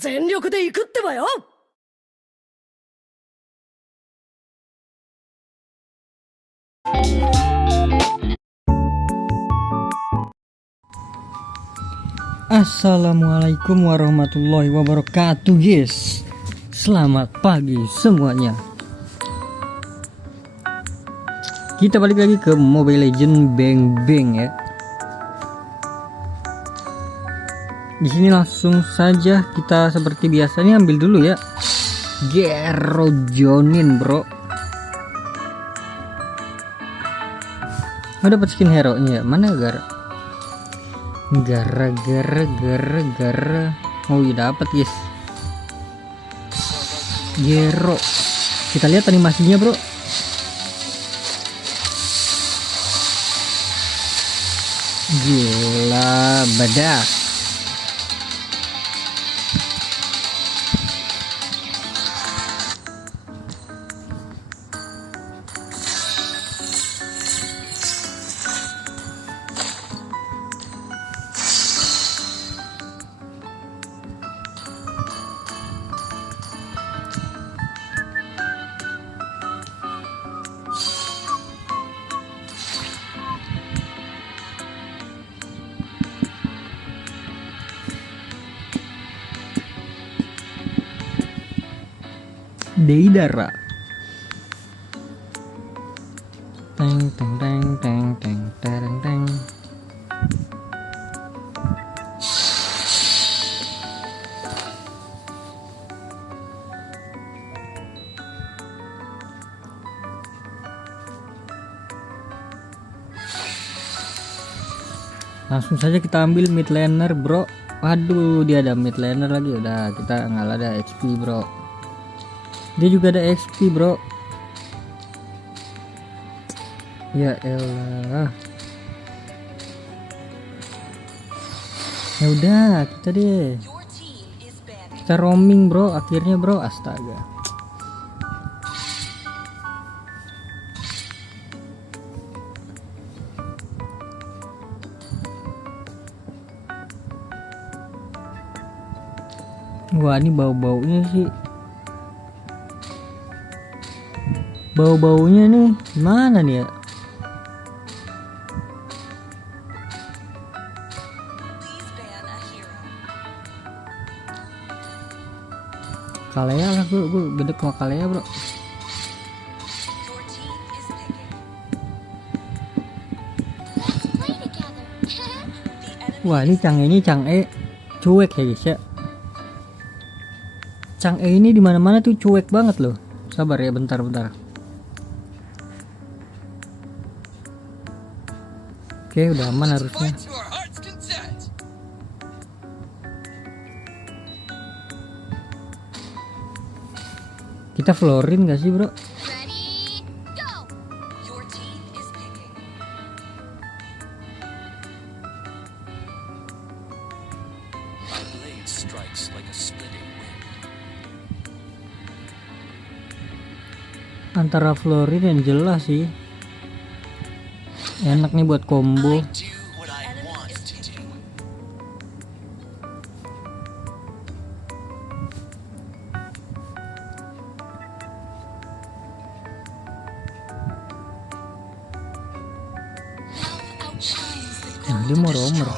全力で行くってばよ。 Assalamualaikum warahmatullahi wabarakatuh guys. Selamat pagi semuanya. Kita balik lagi ke Mobile Legends Bang Bang ya. Di sini langsung saja kita seperti biasa nih ambil dulu ya. Gero Jonin bro. Oh, dapat skin hero nya ya. Mana gara? Gara. Oh iya dapat guys. Gero. Kita lihat animasinya bro. Gila badas. Deidara. Teng teng teng teng teng teng teng. Langsung saja kita ambil mid laner bro. Waduh dia ada mid laner lagi. Udah kita nggak ada XP bro. Dia juga ada XP bro. Ya elah. Ya udah kita deh. Kita roaming bro akhirnya bro. Astaga. Wah ini bau-baunya sih. Bau-baunya nih mana nih ya? Kalea lah, gue gede sama Kalea bro. Wah ini Chang E cuek ya guys ya. Chang E ini dimana-mana tuh cuek banget loh. Sabar ya bentar. Oke udah aman harusnya. Kita florin gak sih bro? Antara florin yang jelas sih. Enak nih buat combo. Nah, dia mau roamer.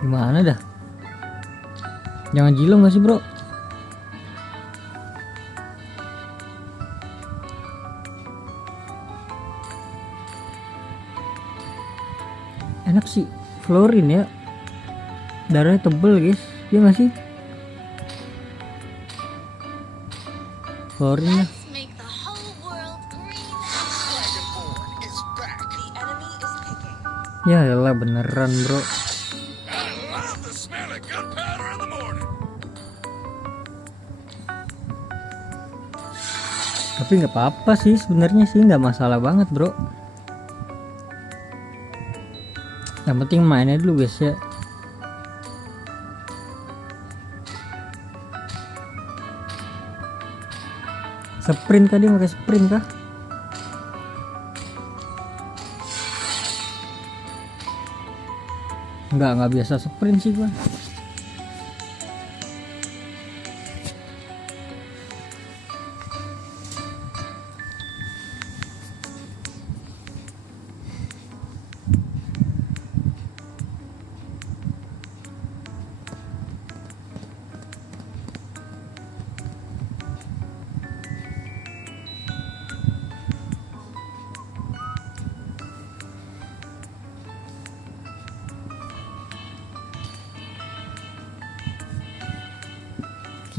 Gimana dah? Jangan jilong gak sih bro? Enak sih florin ya. Darahnya tebel guys. Iya gak sih? Florin ya. Ya elah beneran bro. Tapi nggak apa-apa sih sebenarnya sih, nggak masalah banget bro. Yang penting mainnya dulu guys ya. Sprint kah dia pakai sprint kah? Nggak biasa sprint sih gua.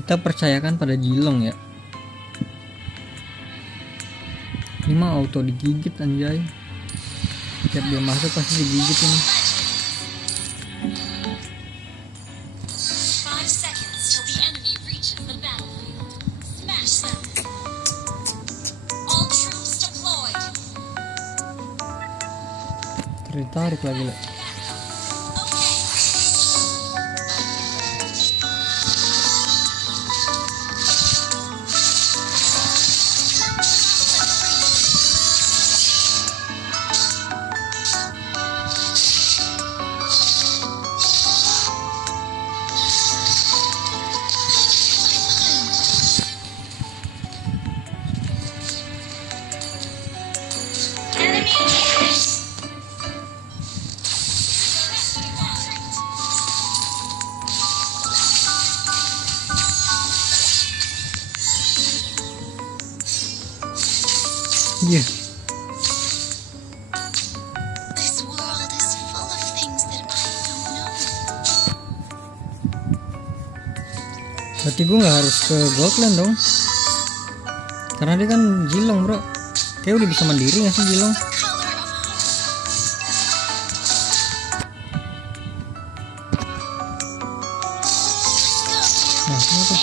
kita percayakan pada Jilong ya. Ini mah auto digigit anjay. Setiap dia masuk pasti digigit ini. 5 seconds till the enemy reaches the battlefield. Smash them. All troops deployed. Tarik lagi lah. Iya. This world is full of things that I don't know. Berarti gue nggak harus ke Goldland dong. Karena dia kan Jilong bro. Kayak udah bisa mandiri nggak sih Jilong? Color of hope. Nah, ini tuh.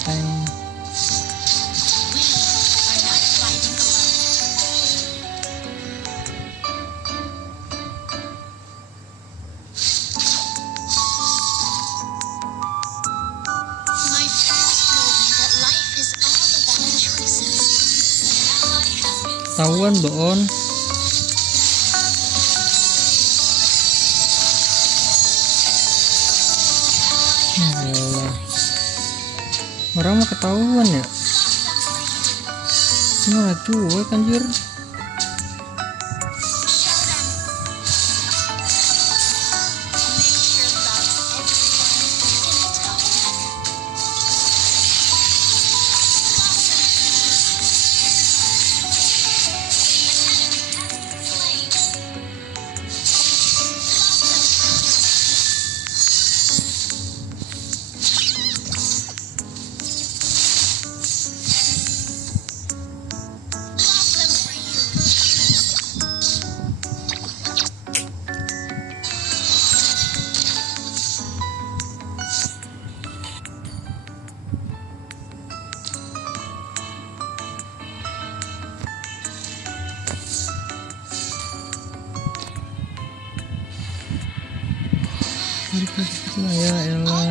Teng. Tawan boon. Orang mah ketahuan ya. Ini malah cuek anjir. Ya elah.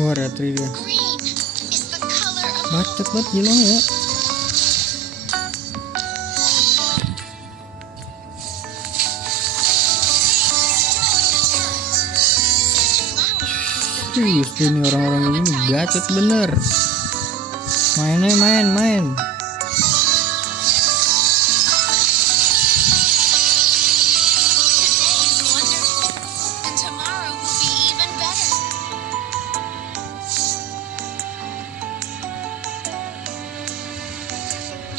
Wah, retri dia. Green is the color of Bacot banget Jilong ya. Serius ini orang-orang ini bacot bener. Mainnya main. Today is wonderful, and tomorrow will be even better.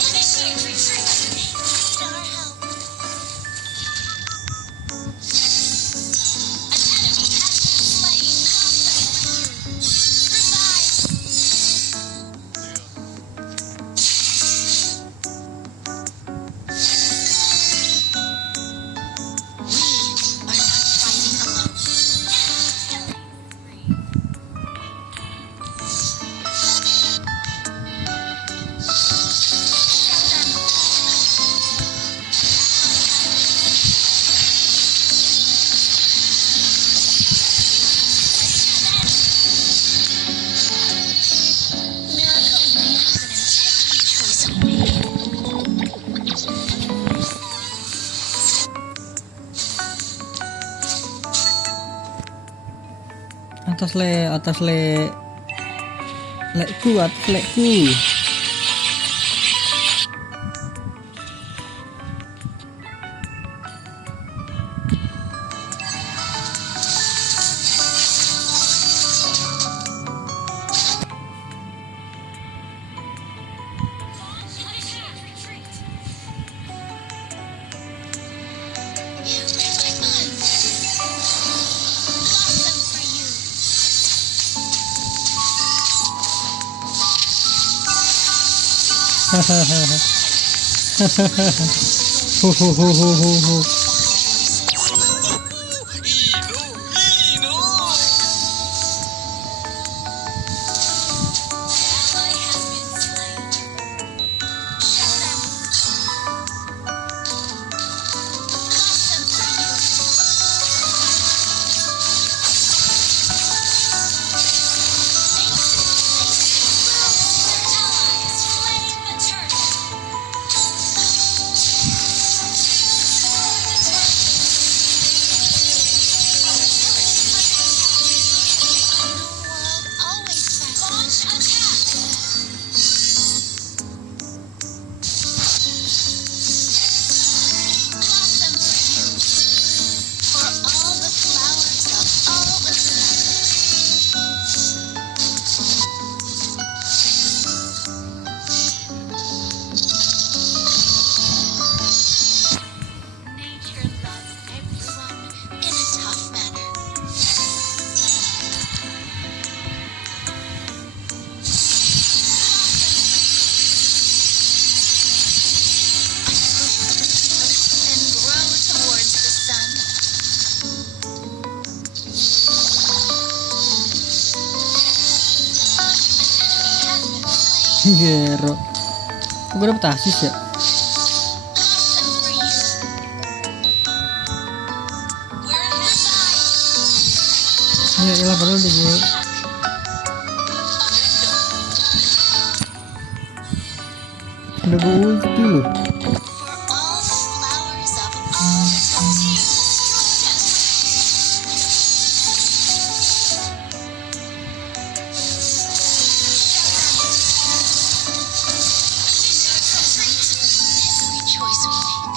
Initiate retreat. Star help. An enemy has been slain. Revive. We are not fighting alone. Miracles may happen in every choice we make. Atas le. Lekku. You make my fun. Blossom for you. Ally has been slain. Showdown. Blossom for you. Their ally has slain the turtle. Unknown world always fascinates. Launch attack. Blossom for you. For all the flowers of all the planets. Nature loves everyone in a tough manner. And grow towards the sun. Gero. Kok gue dapet asis ya? Blossom for you. We're in Ya iyalah padahal udah gue. Udah gue ulti loh. For all the flowers of all the planets. Every choice we make.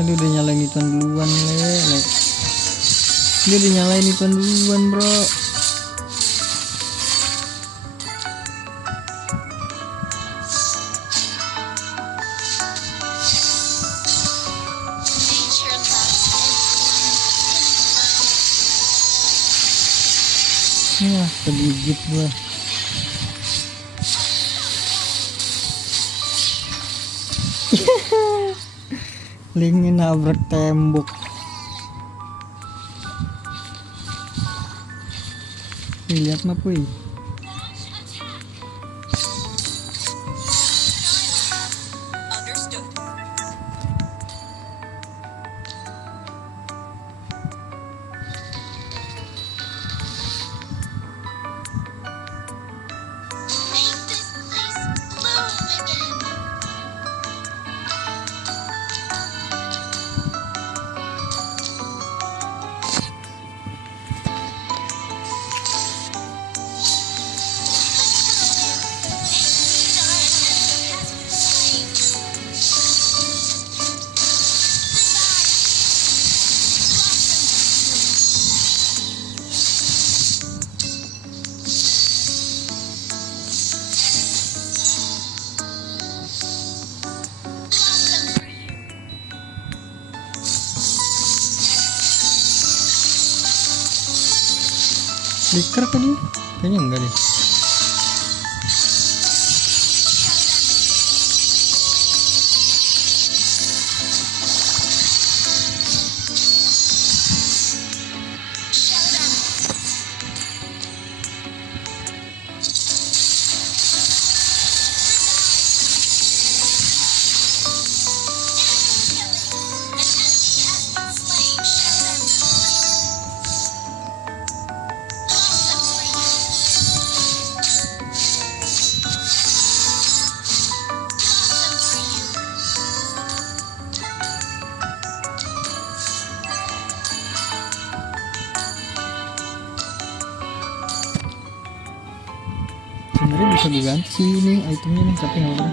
Aduh, udah nyalain ituan duluan, le. Dia udah nyalain ituan duluan, bro. Nature loves everyone. Wah, kegigit gua. Linknya nabrak tembok. Lihat mah puy. Understood. Make this place bloom again. Flicker kan dia? Kayaknya enggak deh. Sebenarnya bisa diganti sih ini itemnya nih, tapi nggak apa-apa.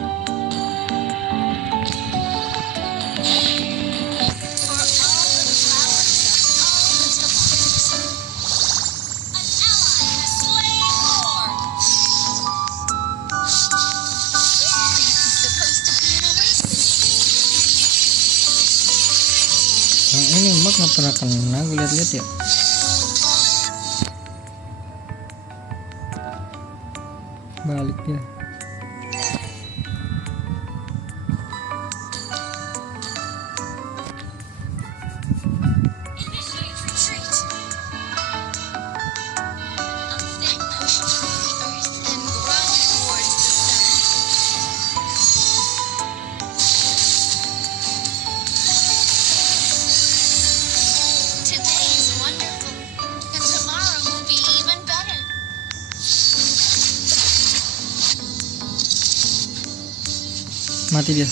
Nah, ini mbak nggak pernah kena, gue lihat-lihat ya. Balik dia. Mati dia.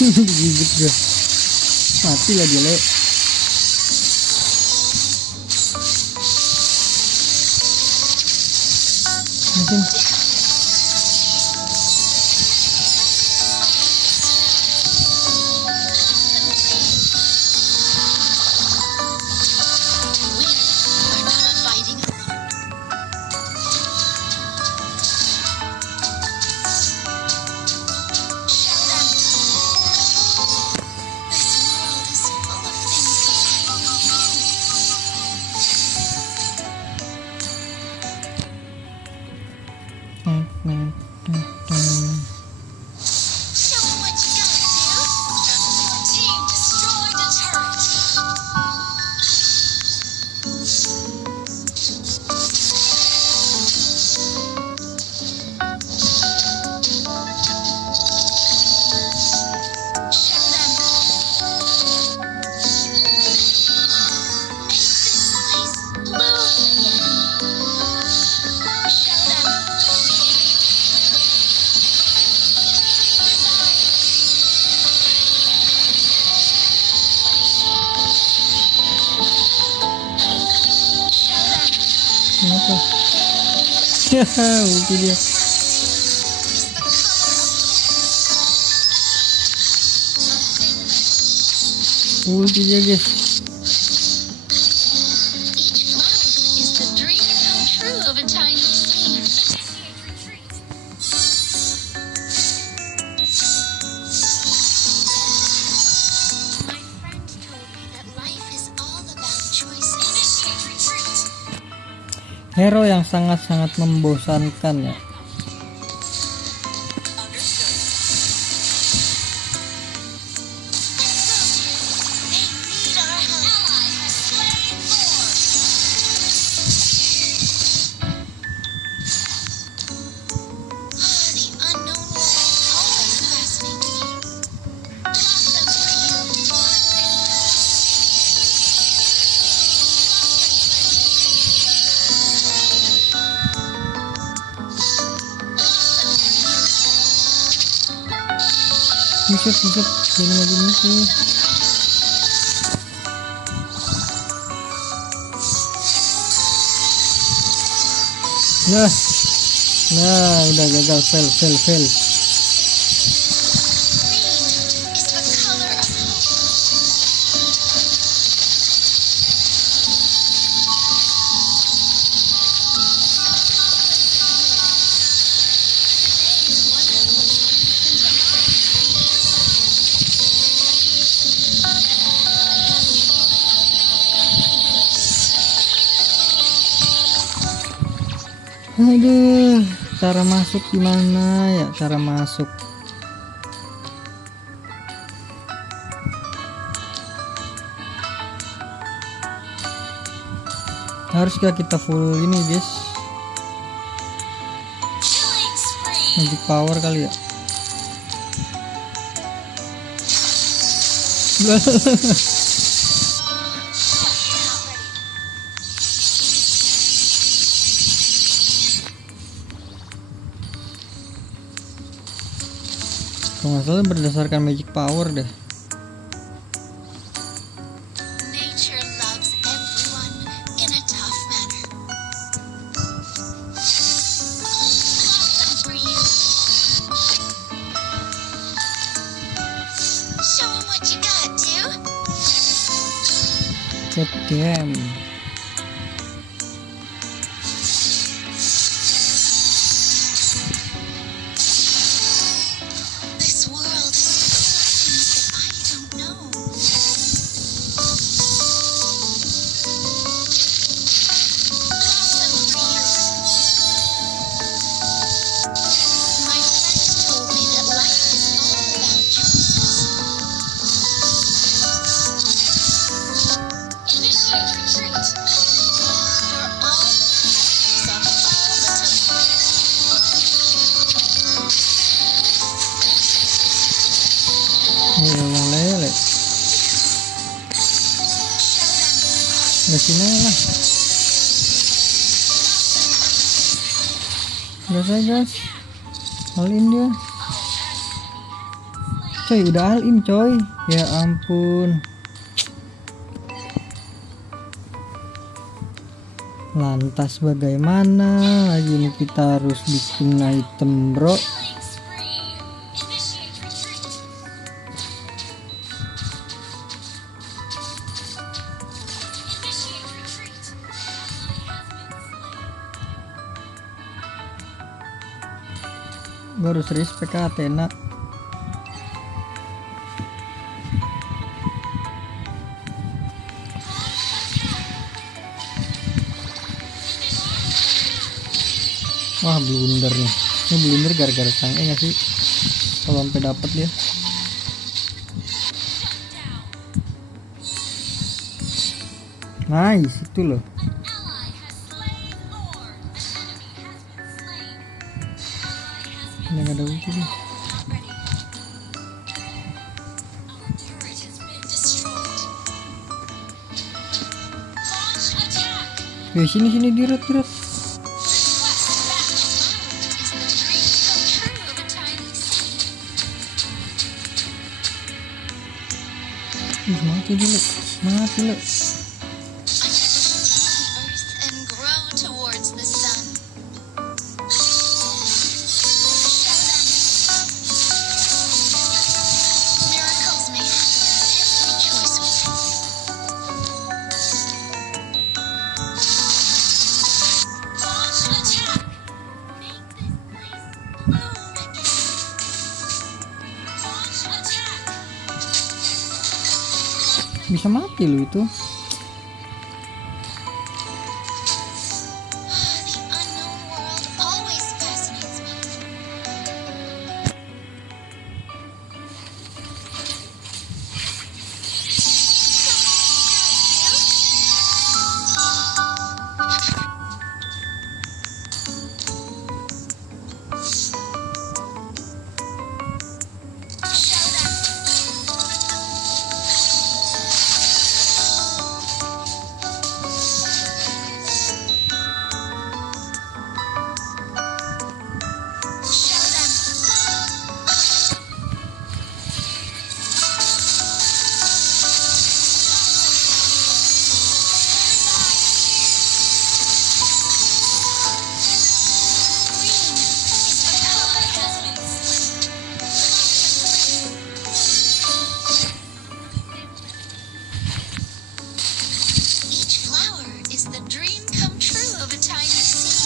Digigit gue. Mati lah dia, le. Mungkin Ulti dia. Ulti dia guys. Each flower is the dream come true of a tiny seed. My friend told me that life is all about choices. Hero yang sangat-sangat membosankan ya. They need our help. The unknown world always fascinates me. Blossom for you. Buset, jangan lagi gitu. Nah, udah gagal, fail. Green is the color of hope. Today is wonderful, and tomorrow Aduh, cara masuk gimana ya? Cara masuk. Harus gak kita full ini guys? killing spree. Magic power kali ya? Kalau nggak salah berdasarkan magic power deh. Nature loves everyone in a tough manner. Blossom for you. Show 'em what you got, dude. God damn. This world is full of things that I don't know. Blossom for you. My friend told me that life is all about choices. Initiate retreat. For all powers of all the time. Ini ulang lele. Nggak sini lah. Udah saya guys. All in dia. Coy, udah all in coy. Ya ampun. Lantas bagaimana lagi ini, kita harus bikin item bro. Killing spree. Initiate retreat. Initiate retreat. Baru respect Athena. Wah blunder nih. Ini blunder gara-gara Kang E nggak sih? Kalau sampai dapet dia. Nice itu loh. Ally has slain Lord. An enemy has been slain. Ally has been Ini nggak ada ulti nih. already. Our turret has been destroyed. Launch attack. Sini dirut. Request backup. Is the dream come true of a tiny seed. Mati dulu. I wish to leave the earth and grow towards the sun. Bisa mati lu itu. The unknown world always fascinates me. Each flower is the dream come true of a tiny seed.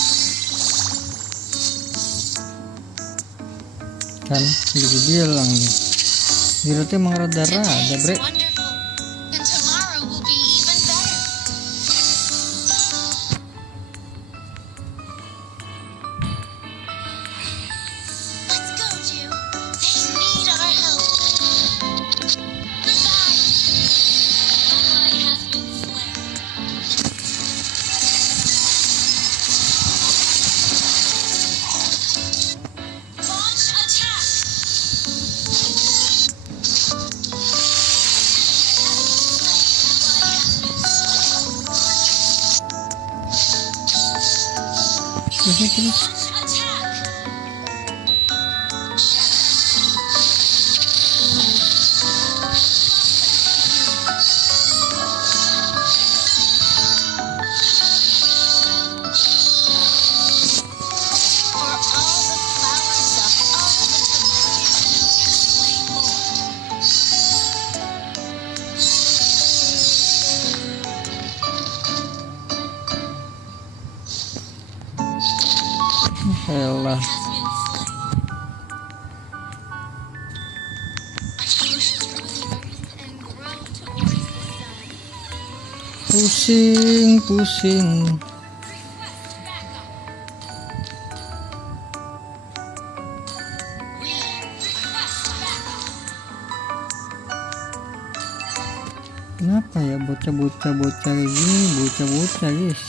Kan udah bilang Zero tuh emang rada-rada Today bre. is wonderful, and tomorrow will be even better. Let's go, Ju. They need our help. Goodbye. Ally has been slain. Launch attack. Terus For all the flowers of all the tomorrows, slain more. elah Has been slain. I push through the earth and grow towards the sun. pusing. We request backup. Kenapa ya bocah kayak gini, bocah guys.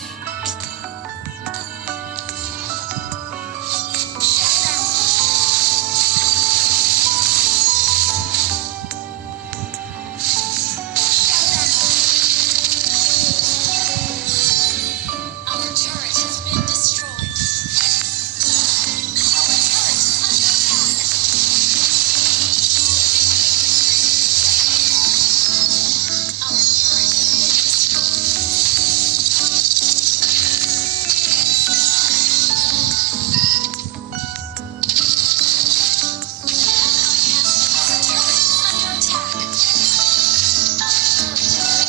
Our turret has been destroyed. Our turret is under attack. Our turret has been destroyed. Our turret is under attack. Our turret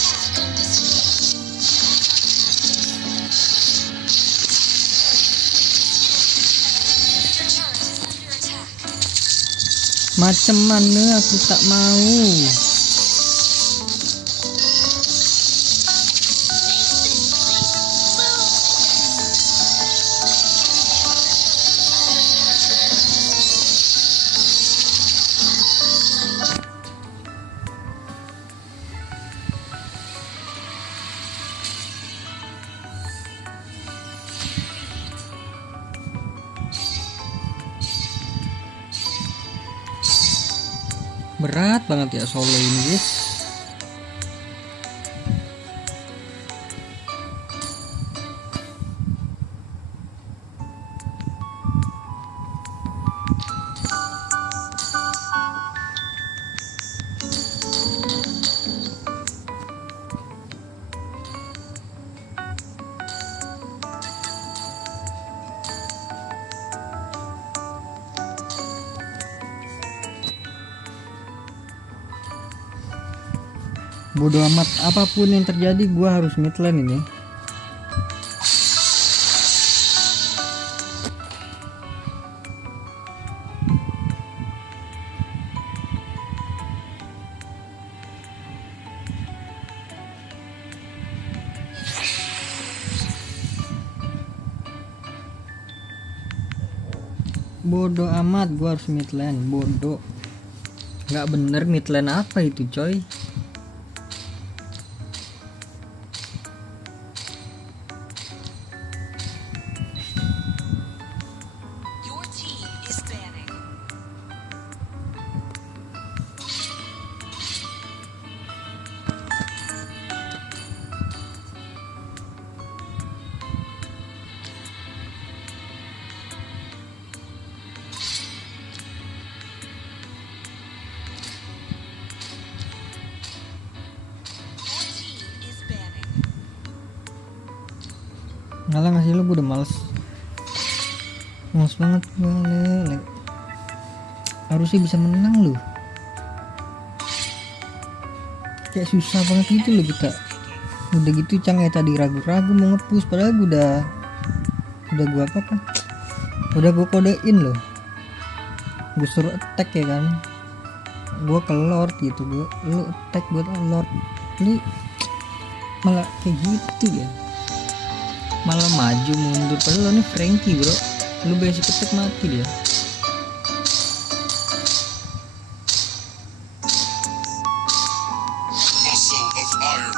has been destroyed. Your turret is under attack. Macam mana aku tak mau. Berat banget ya solo ini guys. Bodoh amat, apapun yang terjadi gua harus mid lane ini. Bodoh amat, gua harus mid lane. Bodoh. Nggak bener mid lane apa itu coy. Your team is banning. Your team is banning. Ngalah ngasih lu, gue udah males banget gue. Harusnya bisa menang lu, kayak susah banget gitu loh kita. Udah gitu Cang ya tadi ragu-ragu mau nge-push, padahal gue udah gue apa kan, udah gue kodein loh, gue suruh attack ya kan, gue ke Lord gitu, gue lu attack buat Lord, lu malah kayak gitu ya, malah maju mundur. Padahal lo nih Frankie bro, lu basic attack mati dia. Muscle of iron,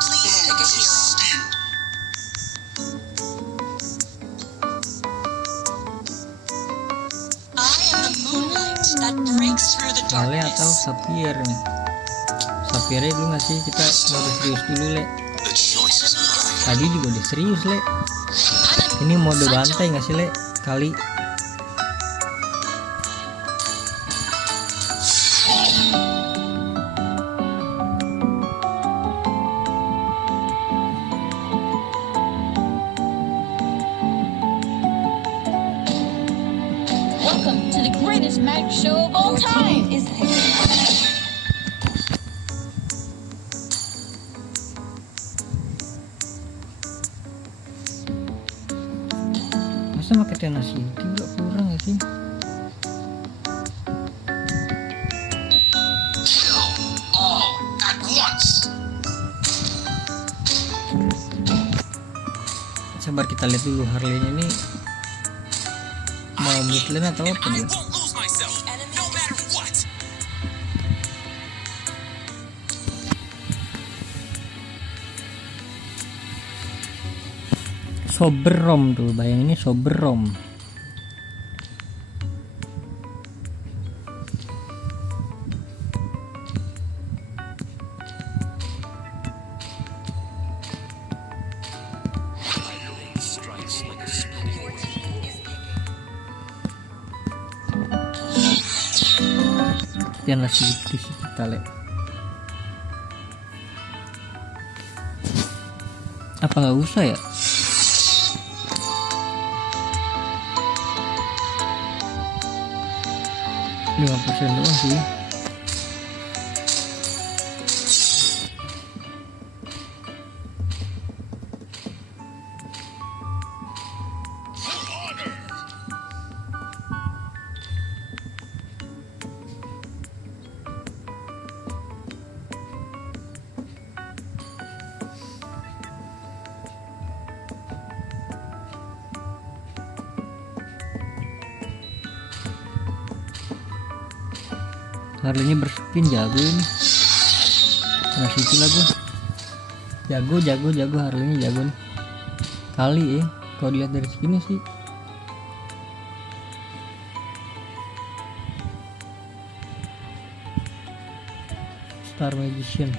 Please pick a bones of hero. steel. I am the moonlight that breaks through the Vale atau darkness. Sapphire nih. Sapphire dulu nggak sih, kita mode serius dulu le. The choice is mine. Tadi juga udah serius le. Ini mode bantai nggak sih le? Kali Welcome to the greatest mag show of all time. Is masa pakai tenacity juga kurang ya sih? Kill all at once. Sabar kita lihat dulu Harley ini mau mid lane atau apa dia? lose myself, no matter what. Sober rom tuh, bayang ini sober rom. Strikes like a spinning your team is picking. Tenacity sih kita le. Apa nggak usah ya? Lima persen doang sih. Harley-nya berspin jago ini. Nah situ lah gue. Jago Harley-nya jago nih. Kali ya, kalau dilihat dari sini sih. Star Magician.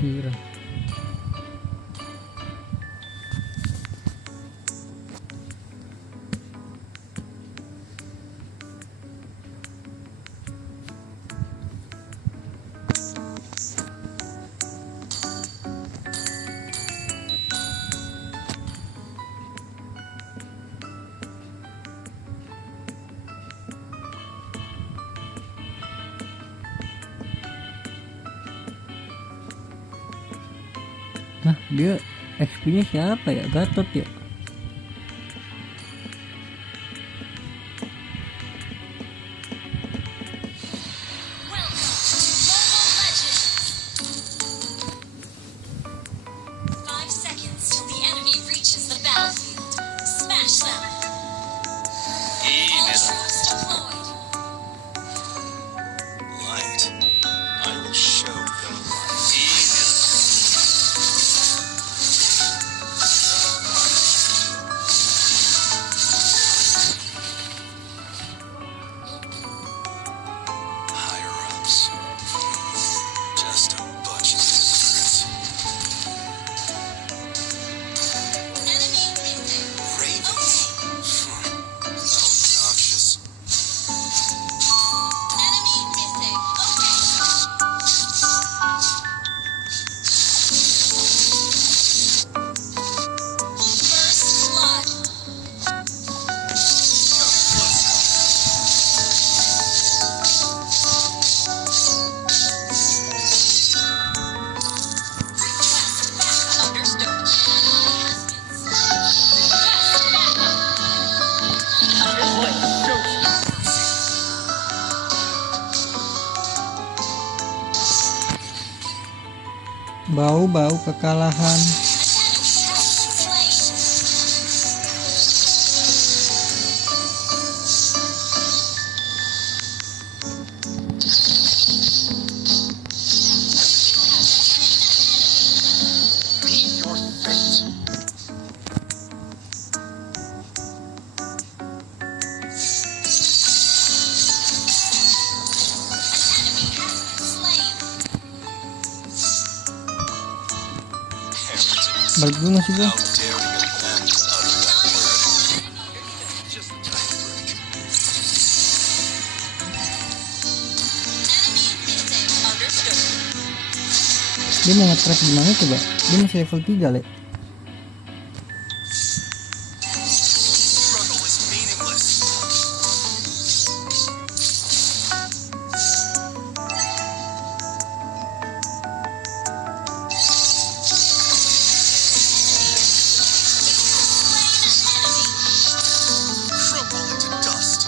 Sira. Nah dia XP nya siapa ya? Gatot ya? Welcome to Mobile Legends. 5 seconds till the enemy reaches the battlefield. Smash them. Even Bau-bau kekalahan. Meet your fate. Heretics. Balik dulu masih gua. How daring of them to utter that word. Just a tiny break. Understood. Dia mau nge-trap gimana coba? Dia masih level 3 le. Struggle is meaningless. Crumble into dust.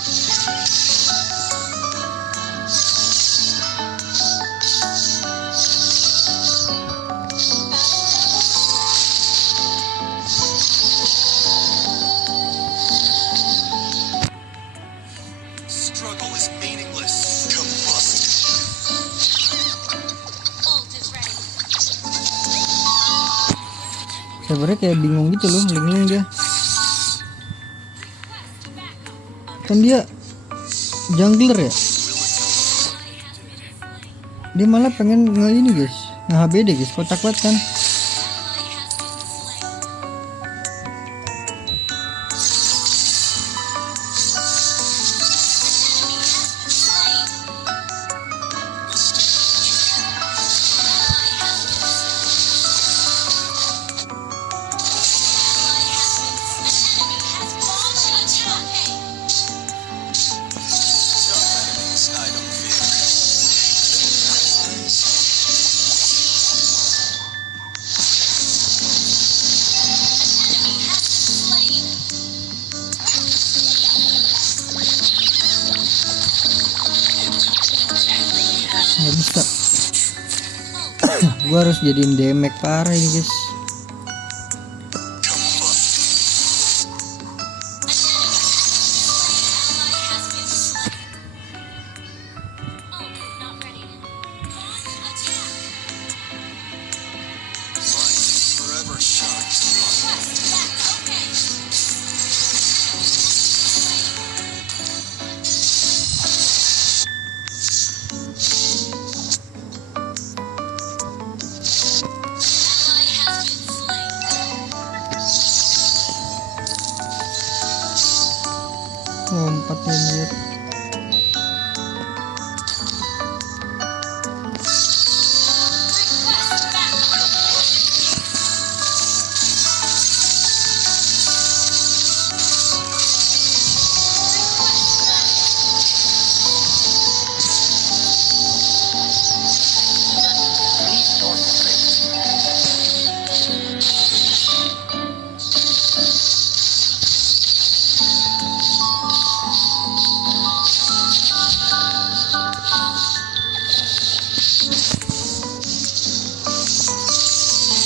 Struggle is meaningless. Combust. Ult is ready. Sebenarnya kayak bingung gitu loh, linglung dia. Kan dia jungler ya. Dia malah pengen nge ini guys, nge HBD guys, kocak banget kan. Some enemies I don't fear. Nggak bisa. Gua harus jadiin damage parah ini guys. Forever shines through. Lompat anjir. Meet your fate.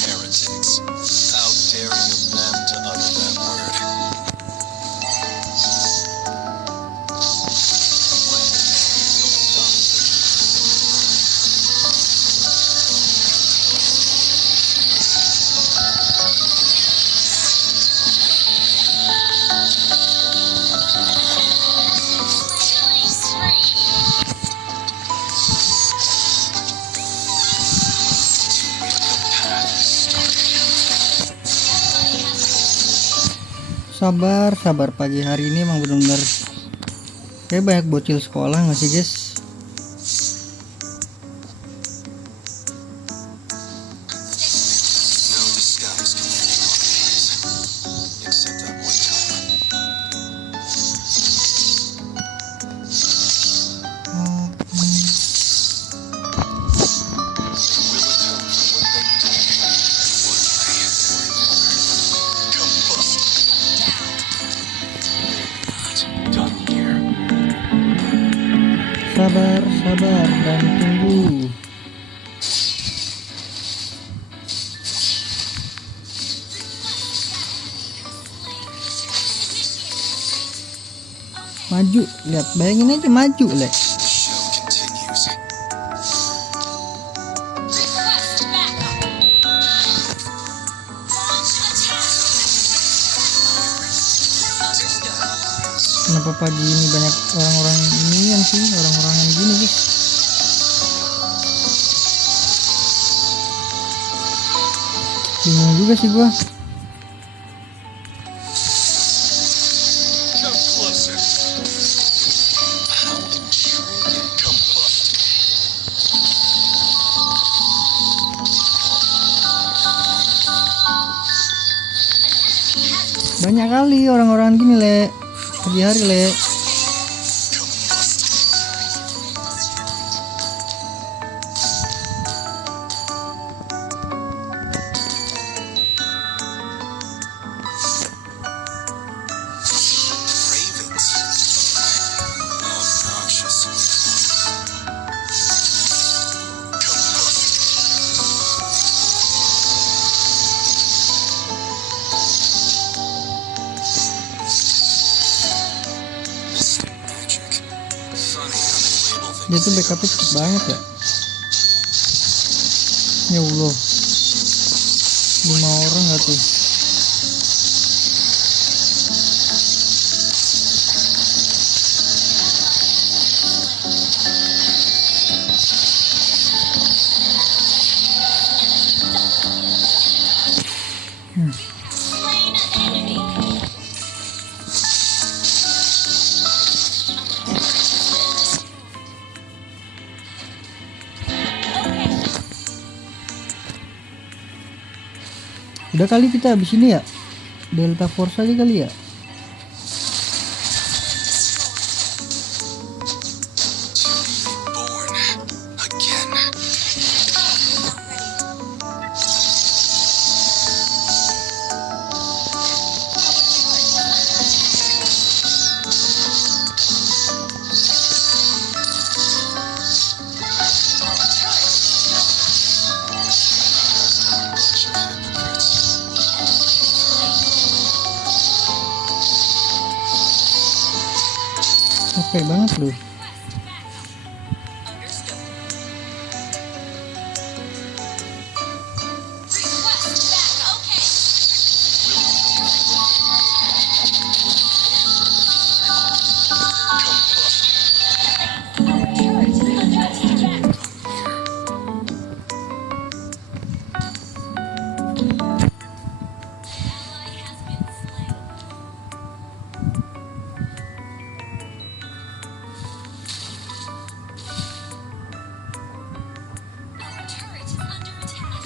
Heretics. How daring of them to utter that word. One day, you'll stop them. Make the path started. Sabar pagi hari ini emang bener-bener kayak banyak bocil sekolah nggak sih guys? No disguise can fool my eyes. Except that one time. They will atone for what they did. Combust. Not done here. Sabar dan tunggu. Maju, lihat, bayangin aja maju, Le. The show continues. Request backup. Launch attack. Understood. Kenapa pagi ini banyak orang-orang inian sih, orang-orangan gini guys. Bingung juga sih gua. Come closer. How intriguing. Come closer. Banyak kali orang-orang gini, Le. Pagi hari, Le. Ravens. Obnoxious. Come closer. Mystic magic. Funny how they label Dia things. tuh backupnya cepet banget ya. Ya Allah. 5 orang gak tuh? Slain an enemy. Udah kali kita habis ini ya. Delta Force aja kali ya. Born again. Bunch of hypocrites. Capek banget loh. Understood. Request backup. Okay. Come closer. Our turret is under attack. Our turret is under attack.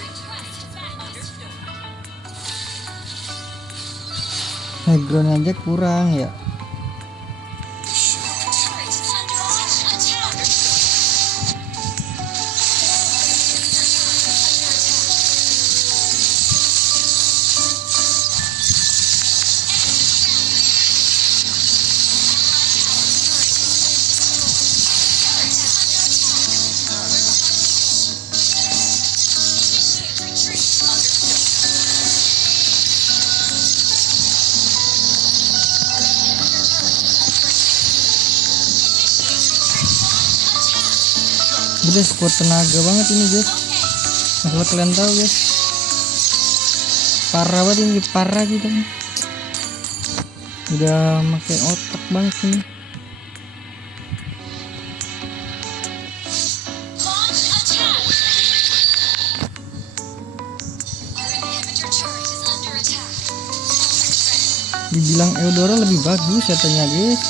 Request backup. Understood. Background aja kurang ya. The show Turret is under attack. Initiate retreat. Udah squad tenaga banget ini guys. Kalau kalian tahu guys, parah banget ini, parah gitu. Udah makai otak banget ini. Launch attack. Our inhibitor turret is under attack. Dibilang Eudora lebih bagus katanya guys.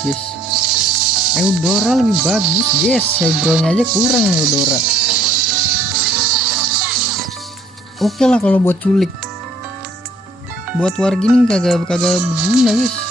Eudora lebih bagus guys. Segronya aja kurang Eudora. Oke lah kalau buat culik. Buat wargini kagak berguna guys.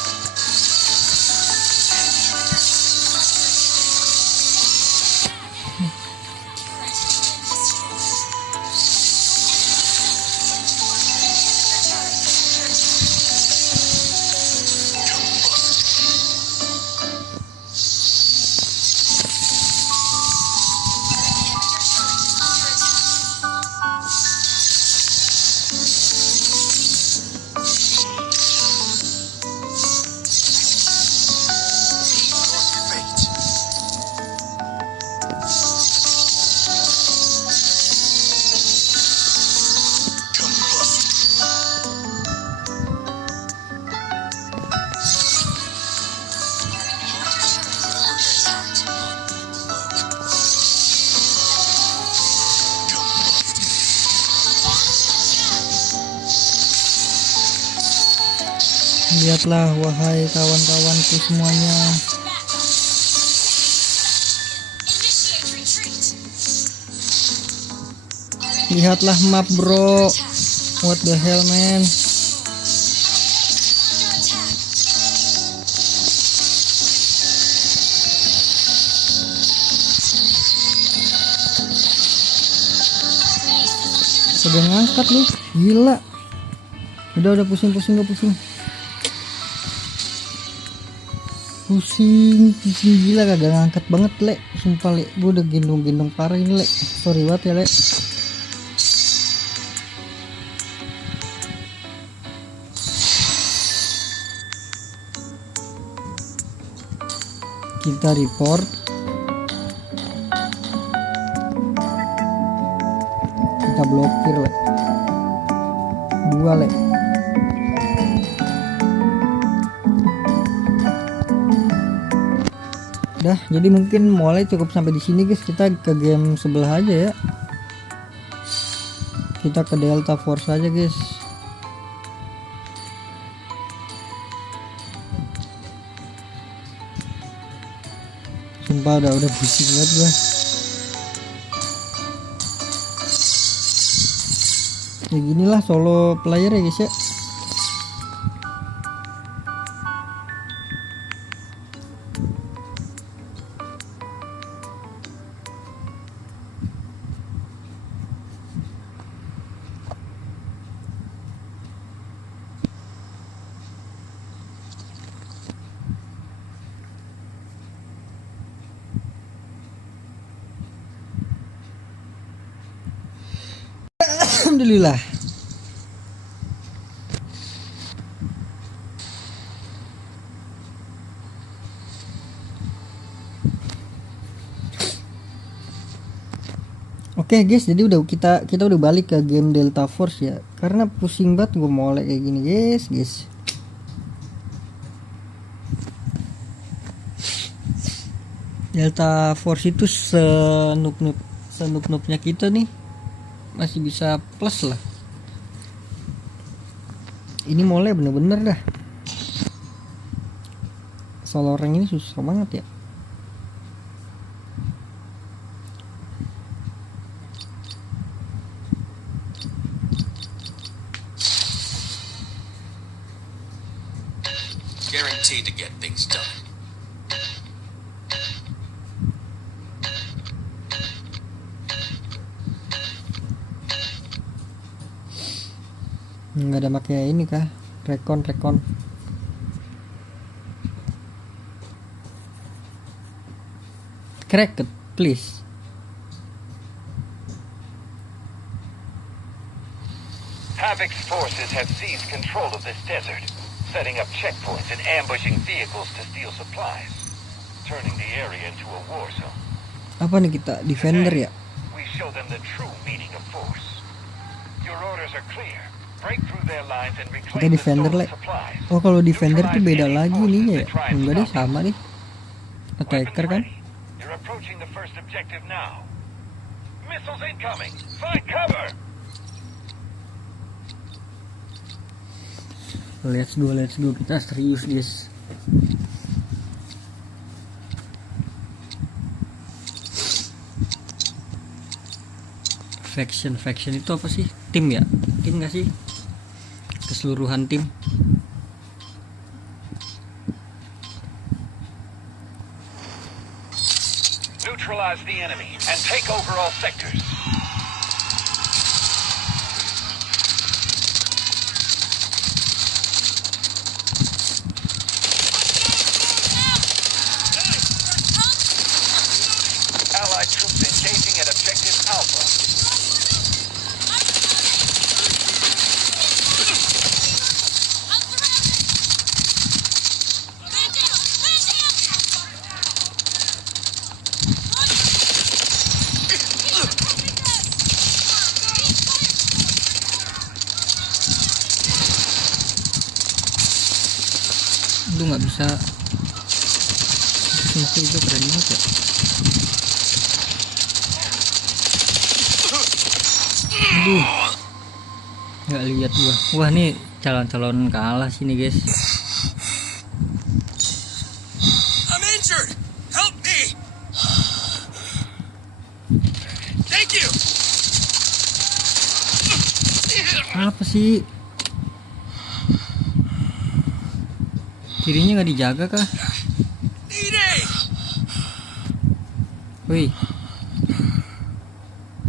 Lihatlah wahai kawan-kawanku semuanya. Initiate retreat. Lihatlah map bro. What the hell man. Under attack. Udah ngangkat lu. Gila. Udah pusing gak pusing. Pusing gila kagak ngangkat banget lek. Sumpah lek, gue udah gendong parah ini lek. Sorry banget ya lek. Kita report. Kita blokir lek. 2 lek. Dah, jadi mungkin mulai cukup sampai di sini guys. Kita ke game sebelah aja ya. Kita ke Delta Force aja guys. Sumpah udah pusing banget gua. Ya ginilah solo player ya guys ya. Alhamdulillah. Oke guys, jadi kita udah balik ke game Delta Force ya. Karena pusing banget gue molek kayak gini guys. Delta Force itu senoob-noobnya kita nih masih bisa plus lah. Ini mulai bener-bener dah. Solo rank ini susah banget ya. Guaranteed to get things done. Nggak ada pakai ini kah? Recon. Crack it, please. Havoc's forces have seized control of this desert, setting up checkpoints and ambushing vehicles to steal supplies, turning the area into a war zone. Apa nih kita? Defender ya? We show them the true meaning of force. Your orders are clear. Break through their lines and Kita reclaim the defender stolen lek. supplies. Oh kalau defender tuh beda Neutralize lagi any ininya ya? forces that try and Enggak deh, stop sama us. nih. Attacker Weapons kan? ready. You're approaching the first objective now. Missiles incoming. Find cover. Let's go, kita serius guys. Faction itu apa sih? Tim ya? Tim gak sih? Keseluruhan tim. Neutralize the enemy and take over all sectors. Allied troops engaging at objective Alpha. Lu nggak bisa. Smoke itu keren banget ya. Aduh, nggak lihat gua. Wah nih calon-calon kalah sini guys. I'm injured. Help me. Thank you. Apa sih? Kirinya nggak dijaga kah? Need aid. Wih,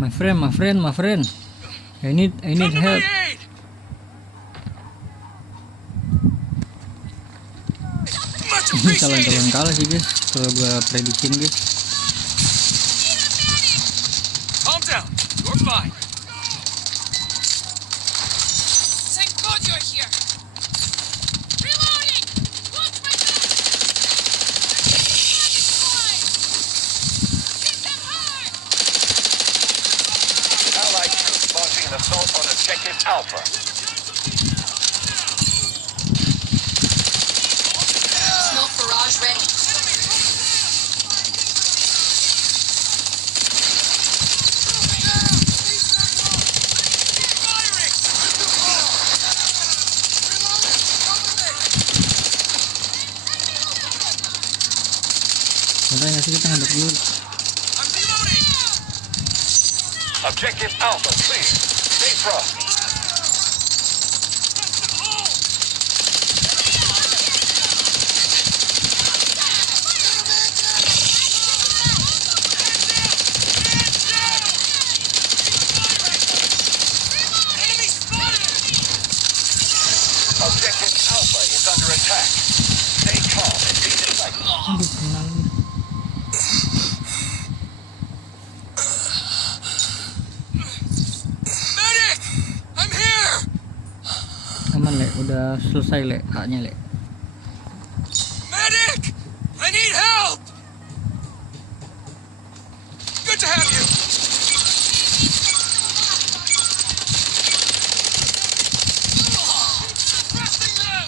my friend. I need Come to my help. aid. Much Calon-calon appreciated. kalah sih guys, kalau gua prediksiin guys. Calm down. You're fine. Thank God you're here. Reloading! Watch my back! Hit them hard! Allied troops launching an assault on objective Alpha. Smoke barrage ready. Santai nggak sih, kita ngadep dulu. I'm reloading. Objective Alpha clear. Stay frosty. Enemy spotted. Objective Alpha is under attack. Stay calm and be decisive. Aduh, kena lagi. Medic. I'm here. Aman le, udah selesai le, haknya le. Medic. I need help. Good to have you. Suppressing them.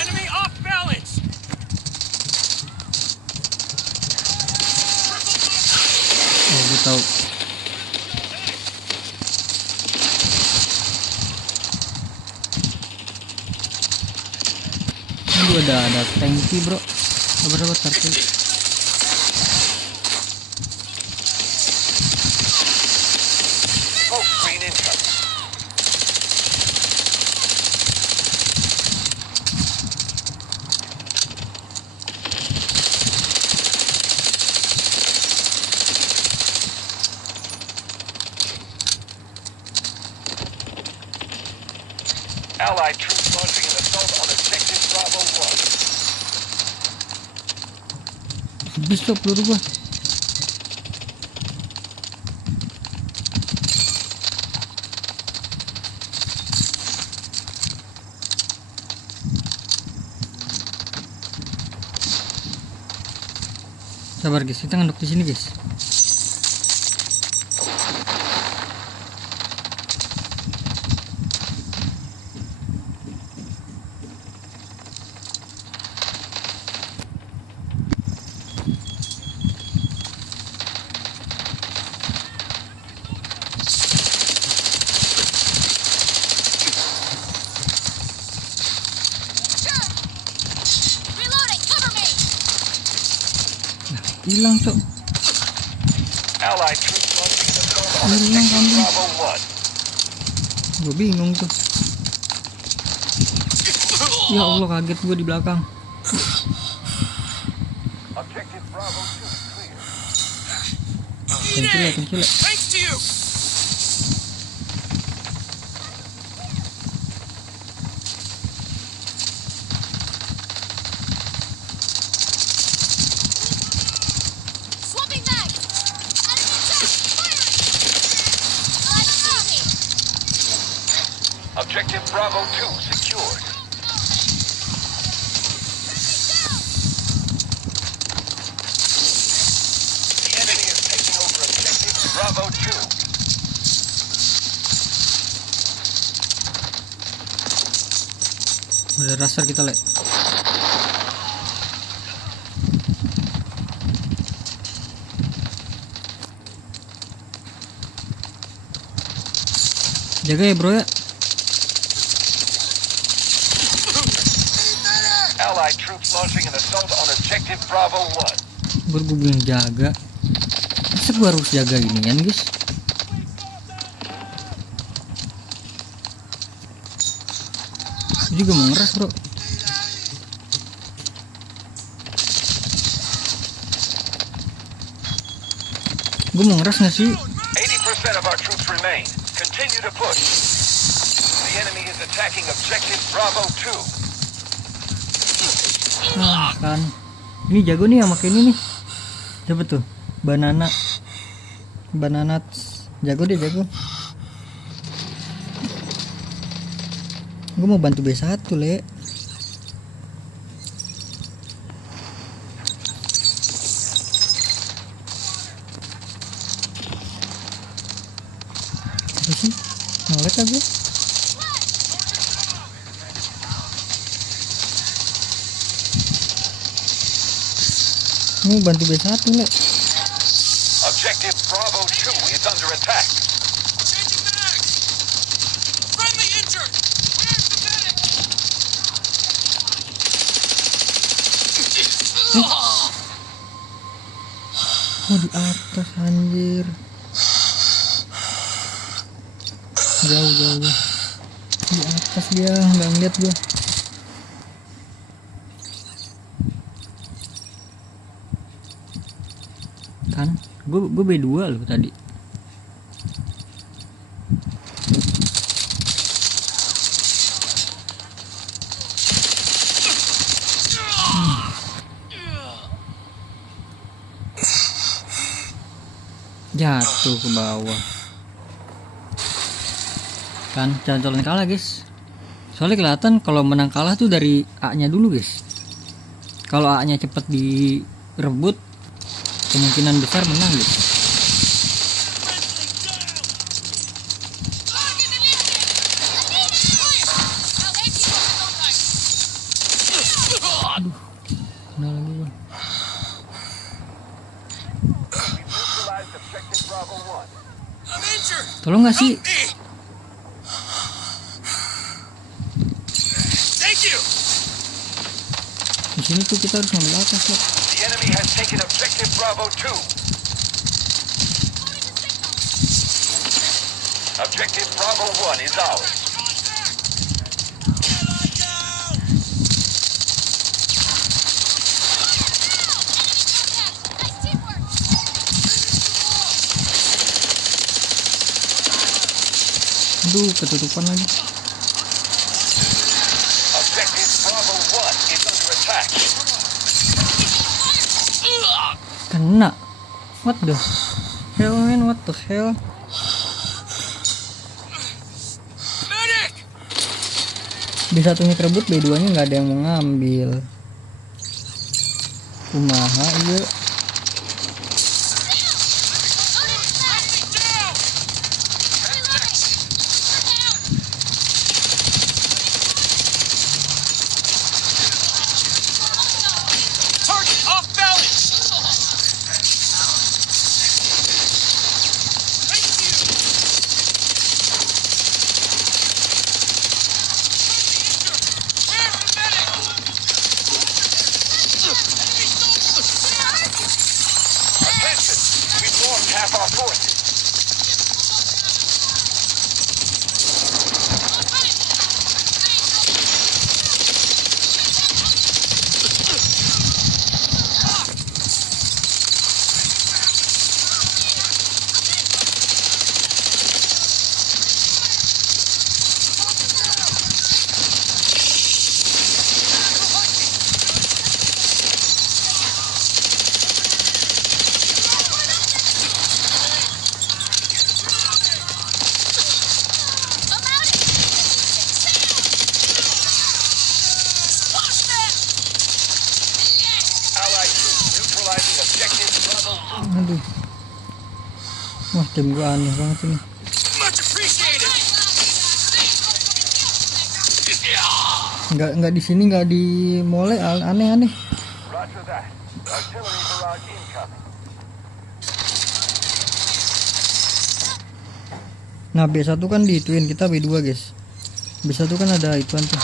Enemy off balance. Oh, gue tahu. Aduh, ada tanki bro. Berapa target? Smoke screen incoming. Allied troops launching an assault on objective Bravo 1. Bisa peluru gua. Sabar guys, kita ngendok di sini guys. Reloading! Cover me! Hilang cok. Allied troops launching an assault on Hilang objective kamu. Bravo 1. Gue bingung tuh. Ya Allah, kaget gue di belakang. Objective Bravo 2 clear. Kencil ya, kencil ya. Thanks to you. Swapping back! Enemy attack! Firing! Slide on me! Objective Bravo 2 secured. The enemy is taking over objective Bravo 2. Udah raster kita le. Jaga ya bro ya. Allied troops launching an assault on objective Bravo 1. Baru gue bilang jaga. Masa gue harus jaga ini kan guys? Gue juga mau ngeras bro. Gue mau ngeras gak sih? 80% of our troops remain. Continue to push. The enemy is attacking objective Bravo 2. Ah kan. Ini jago nih yang pakai ini nih. Siapa tuh? Banana. Jago deh jago. Gue mau bantu B1 le. Apa sih? Ngelag aku. Mau bantu B1 le. Objective Bravo 2 is under attack. Changing back! Friendly injured! Where's the medic? Oh di atas anjir. Jauh. Di atas dia, nggak ngeliat gua. Kan, gue B2 loh tadi. Jatuh ke bawah. Kan jangan kalah guys. Soalnya kelihatan kalau menang kalah tuh dari A-nya dulu guys. Kalau A-nya cepet direbut, kemungkinan besar menang guys. Aduh, kena lagi gua. We've neutralized objective Bravo 1. I'm injured! Tolong nggak sih? Thank you! Di sini tuh kita harus ngambil atas loh. The enemy has taken objective Bravo 2. Objective Bravo 1 is ours. Nice teamwork. Aduh, ketutupan lagi. Objective Bravo 1 is under attack. Kena. What the hell man, what the hell? Medic! B1-nya kerebut, B2-nya nggak ada yang mau ngambil. Kumaha iya. Target off balance! Thank you! Where's the medic? Attention! We've lost half our forces. Allied troops neutralizing objective Bravo 2. Aduh. Wah, tim gua aneh banget ini. Much appreciated! Nggak di sini, nggak di mole, aneh-aneh. Roger that. Artillery barrage incoming. Nah B1 kan diituin, kita B2 guys. B1 kan ada ituan tuh.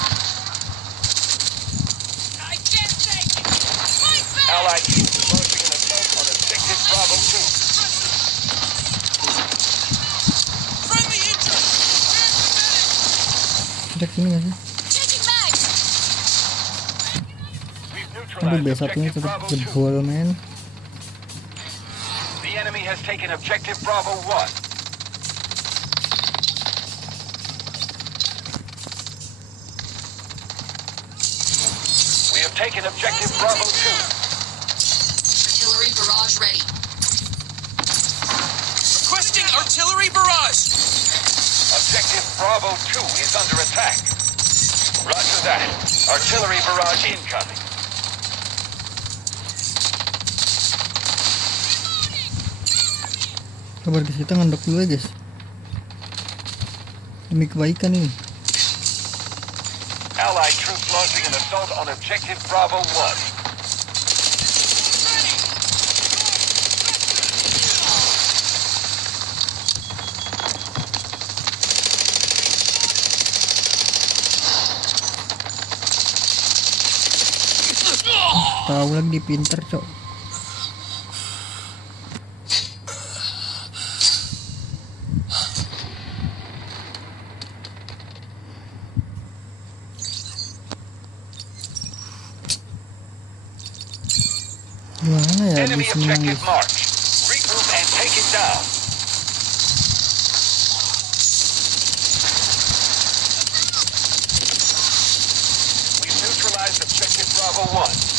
I can't take it. Fight back! Allied troops launching an assault on objective Bravo 2. Friendly injured. Kita sini gak sih? Changing mags. We've Aduh neutralized B1 nya objective tetap Bravo 2. jebol men. The enemy has taken objective Bravo 1. We have taken objective Bravo 2. Artillery barrage ready. Requesting artillery barrage. Objective Bravo 2 is under attack. Roger that. Artillery barrage incoming. Kabar guys, kita ngandok dulu ya guys. Demi kebaikan ini. Allied troops launching an assault on objective Bravo 1. Tahu lagi di pinter cok. Gimana ya Enemy habis menang objective guys. marked. Regroup and take it down. We've neutralized objective Bravo 1.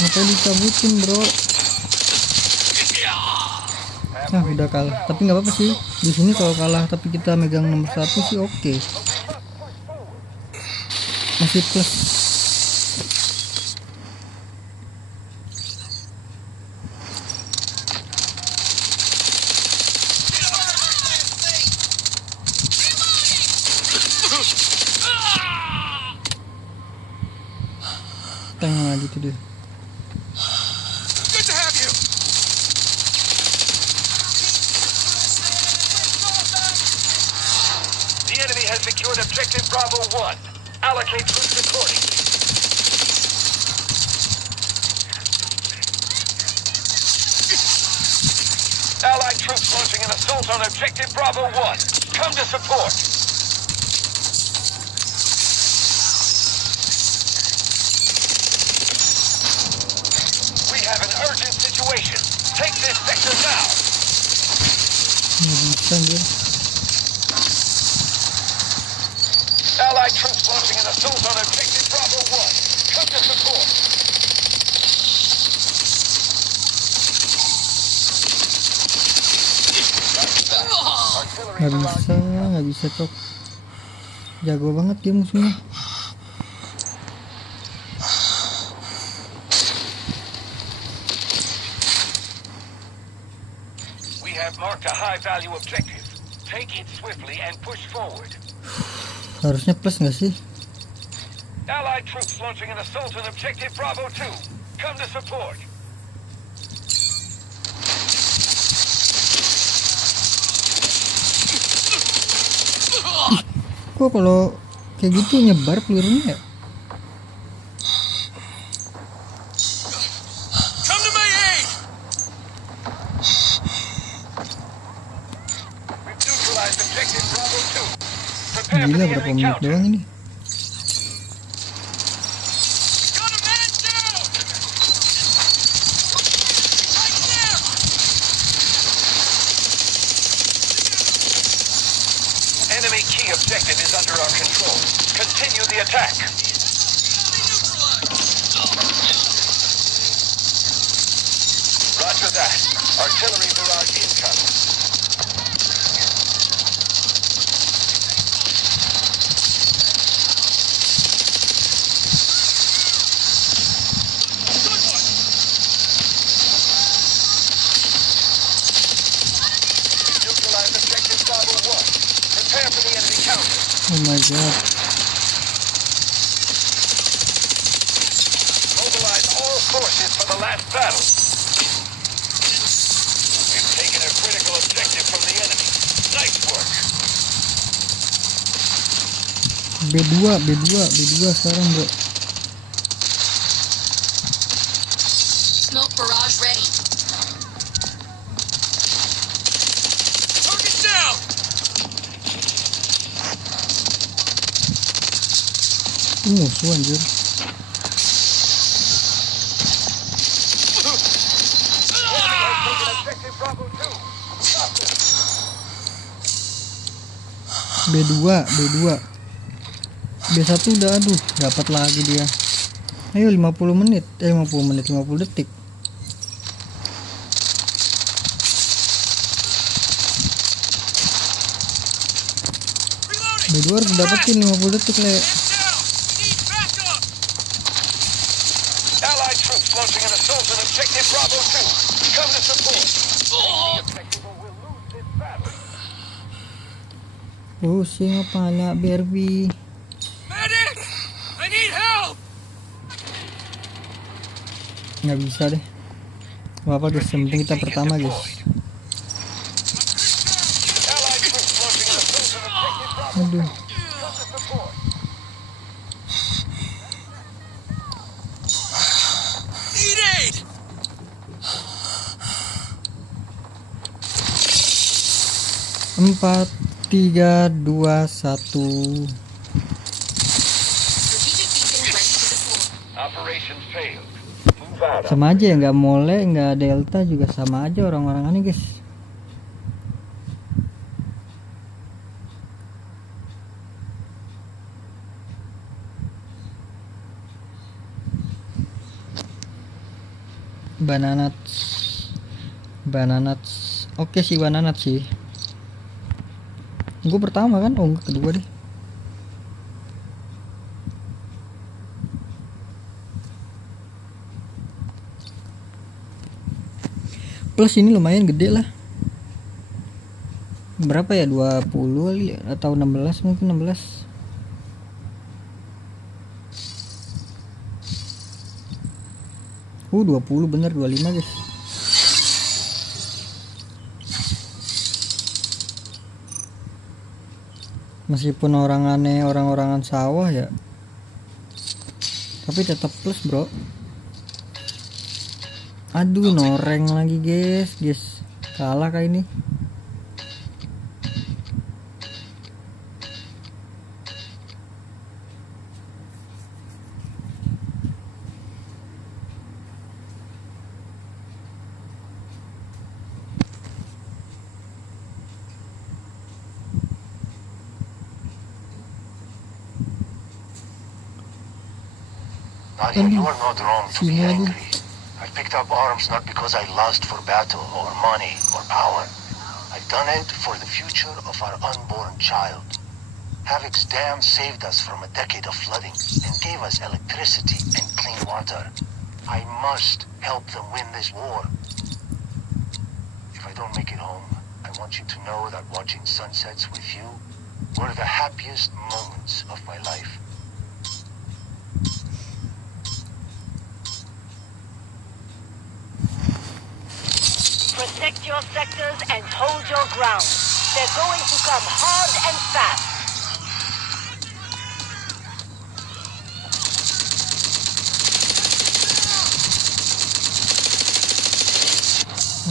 Kenapa dicabutin bro? Nah udah kalah, tapi nggak apa-apa sih. Di sini kalau kalah tapi kita megang nomor 1 sih oke. Masih plus. Tank lagi tuh dia. Good to have you. The enemy has secured objective Bravo 1. Allocate troops accordingly. Allied troops launching an assault on objective Bravo 1. Come to support. We have an urgent situation. Take this sector now. Nggak bisa dia. Allied troops launching an assault on objective Bravo 1. Come to support. Nggak bisa cok. Jago banget dia musuhnya. We have marked a high-value objective. Take it swiftly and push forward. Harusnya plus nggak sih? Allied troops launching an assault on objective Bravo 2. Come to support. Kok kalau kayak gitu nyebar pelurunya ya? Come to my aid. We've neutralized objective Bravo 2. Prepare for Gila the berapa enemy menit counter. doang ini? Got a man down. Right there. Enemy key objective is under our control. Continue the attack. Roger that. Artillery barrage incoming. We neutralized objective Bravo 1. Prepare for the enemy counter. Oh my god. Mobilize all forces for the last battle. We've taken a critical objective from the enemy. Nice work. B2 sekarang bro. Smoke barrage ready. Target down! Musuh anjir. Objective Bravo 2. B2 B1 udah, aduh dapat lagi dia. Ayo 50 detik. B2 harus dapetin 50 detik le. Man down! Need backup! Allied troops launching an assault on objective Bravo 2. Come to support. The objective will lose this battle. Pusing kepala Barbie. Medic! I need help! Nggak bisa deh. Apa guys, yang penting kita pertama guys. Allied troops launching an assault on objective Bravo 2. Aduh. Come to support. Need aid! 4, 3, 2, 1. Strategic beacon ready to deploy. Operation failed. Move out. Sama aja ya, nggak mole, nggak delta juga sama aja orang-orang ini guys. Bananats. Oke sih bananat sih. Gue pertama kan, oh enggak kedua deh. Plus ini lumayan gede lah. Berapa ya, 20 kali atau 16, mungkin 16. Uh 20 bener, 25 guys. Meskipun orang-orangan sawah ya, tapi tetap plus bro. Aduh noreng lagi guys, kalah kayak ini. Nadia, you are not wrong to be angry. I picked up arms not because I lust for battle or money or power. I've done it for the future of our unborn child. Havoc's dam saved us from a decade of flooding and gave us electricity and clean water. I must help them win this war. If I don't make it home, I want you to know that watching sunsets with you were the happiest moments of my life. Protect your sectors and hold your ground. They're going to come hard and fast.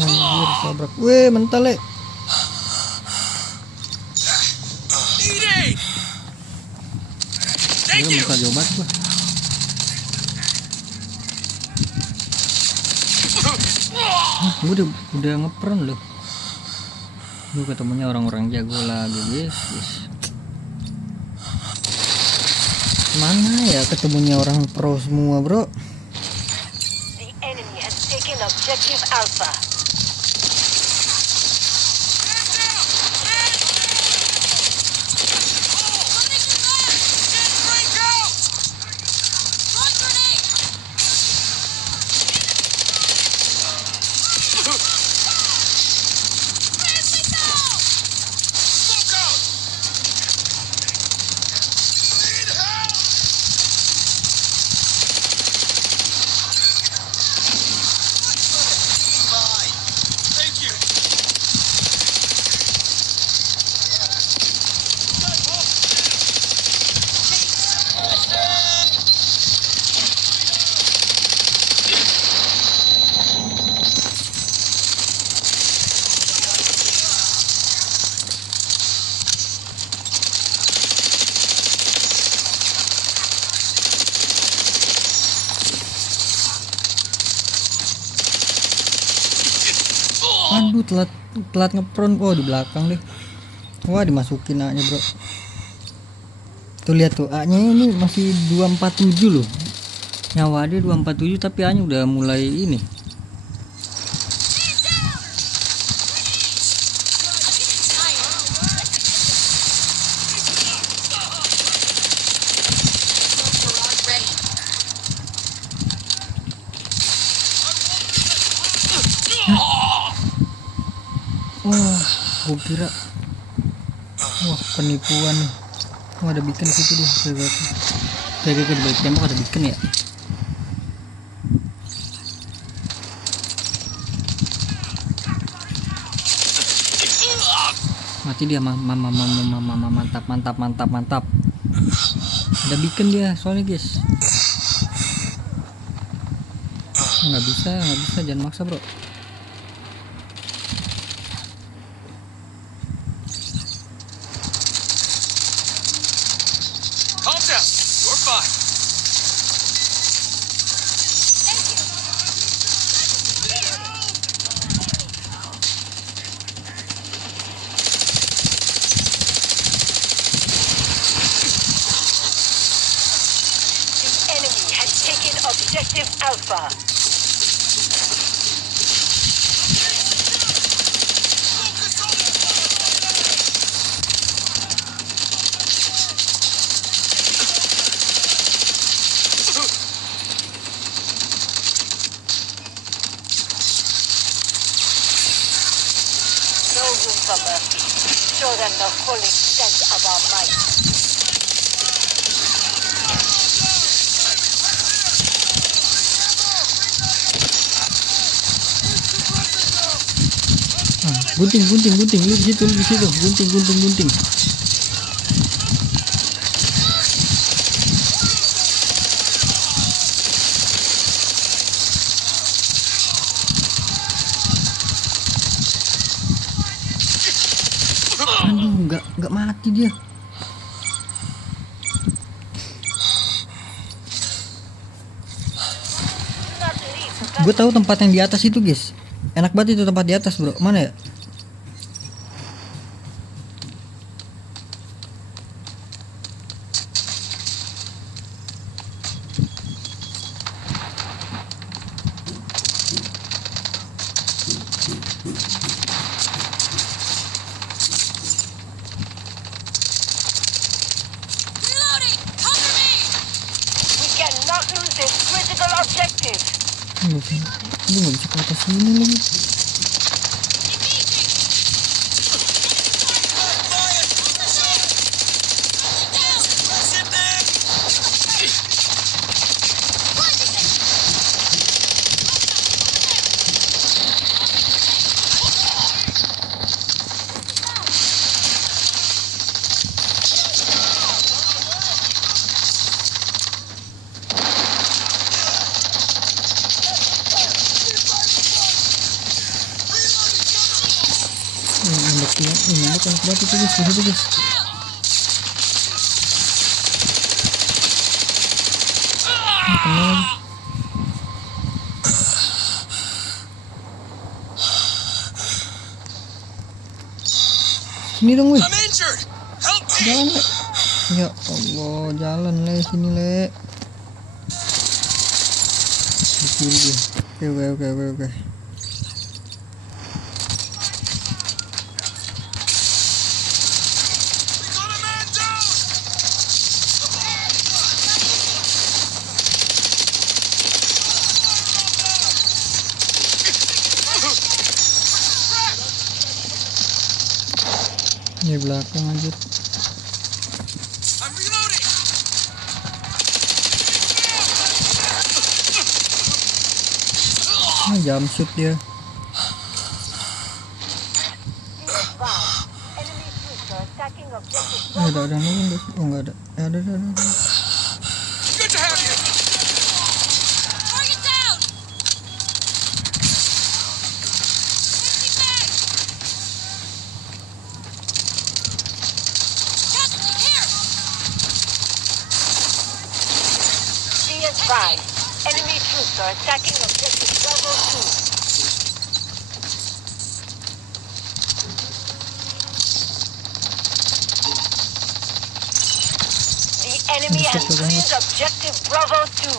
Anjir tabrak. Weh mental le. Need aid! Thank Dia you! minta obat gua. Gue udah ngepron loh. Gue ketemunya orang-orang jago lagi guys. Mana ya ketemunya orang pro semua bro. The enemy has taken objective Alpha. Aduh, telat ngepron. Oh, di belakang deh. Wah, dimasukin A-nya, bro. Tuh lihat tuh, A-nya ini masih 247 loh. Nyawa dia 247 tapi A-nya udah mulai ini. Wah, gue kira wah penipuan nih. Oh, ada beacon situ dia. Kayak di balik tembok ada beacon ya. Mati dia, mantap. Ada beacon dia soalnya guys. Nggak bisa, jangan maksa bro. Calm down. You're fine. The enemy has taken objective Alpha. No room for mercy. Show them the full extent of our might. Gunting lu di situ gunting. Aduh, nggak mati dia. Not leave. Gue tahu tempat yang di atas itu guys. Enak banget itu tempat di atas bro. Mana ya? Reloading! Cover me! We cannot lose this critical objective. Lu nggak bisa ke atas sini lagi. Nembak enak banget itu guys, di situ guys. Kena lagi. Sini dong weh. I'm injured. Help me. Jalan le. Ya Allah, jalan le sini le. Di kiri dia. Oke. We got a man down. Di belakang aja. I'm reloading. Jump shoot dia. Enemy troops are attacking objective. Ada nolong guys. Oh nggak ada. Ada. Good to have you. Target down! Empty mag! Casualty here! Be advised. Enemy troops are attacking objective Bravo 2. enemy has Betul banget. cleared objective Bravo 2.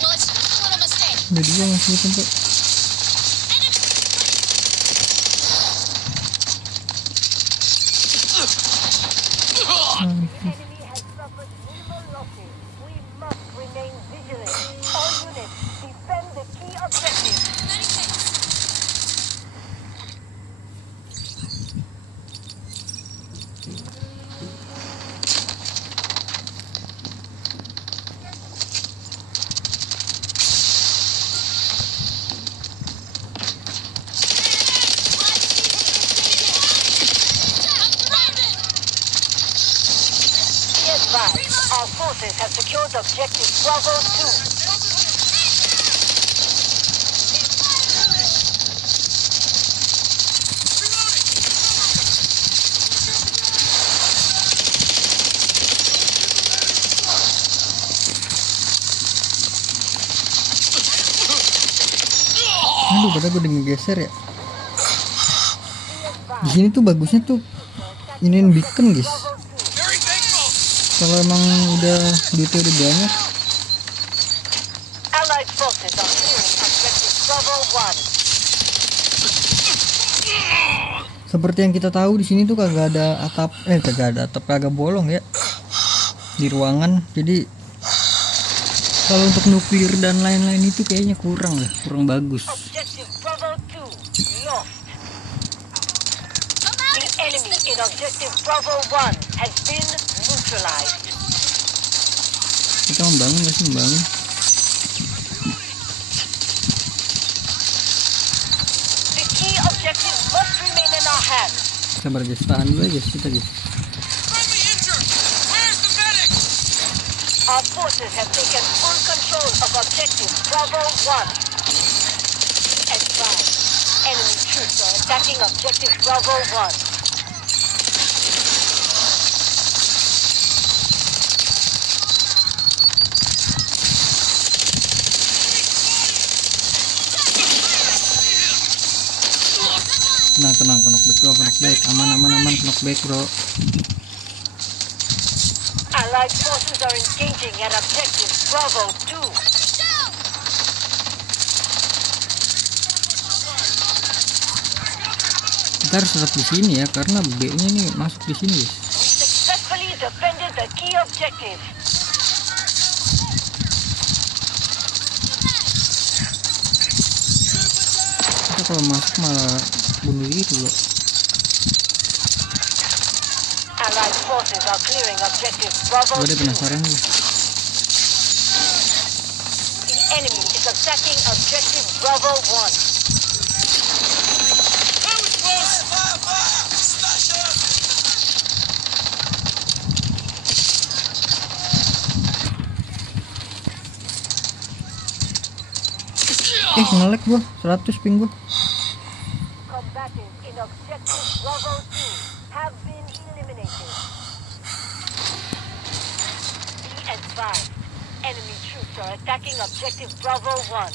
Well, it's just a little mistake. Udah dia masih tempat. Enemy has suffered minimal losses. We must remain vigilant. All units, defend the key objective. Be advised, our forces have secured objective Bravo 2. Aduh, padahal gue udah ngegeser ya. Di sini tuh bagusnya tuh iniin beacon guys. Very thankful. Kalau emang udah duitnya udah banyak, Allied forces are clearing objective Bravo 1. seperti yang kita tahu di sini tuh kagak ada atap, kagak bolong ya di ruangan. Jadi kalau untuk nuklir dan lain-lain itu kayaknya kurang bagus. Objective Bravo 2 lost. The enemy in objective Bravo 1 has been neutralized. Kita membangun nggak sih, membangun? The key objective must remain in our hands. Sabar guys, tahan dulu ya guys, kita guys. Friendly injured. Where's the medic? Our forces have taken full control of objective Bravo 1. Be advised, enemy troops are attacking objective Bravo 1. Tenang, knockback, aman, knockback bro. Allied forces are engaging at objective Bravo 2. Kita harus tetap di sini ya, karena B-nya nih masuk di sini guys. We successfully defended the key objective. Kita kalau masuk malah bunuh diri loh. Allied forces are clearing objective Bravo Gue udah 2. penasaran nih. The enemy is attacking objective Bravo 1. That was close. Fire. Slasher. Nge-lag gua, 100 ping gua. Combatants in objective Bravo 2 have been eliminated. Be advised, enemy troops are attacking objective Bravo 1.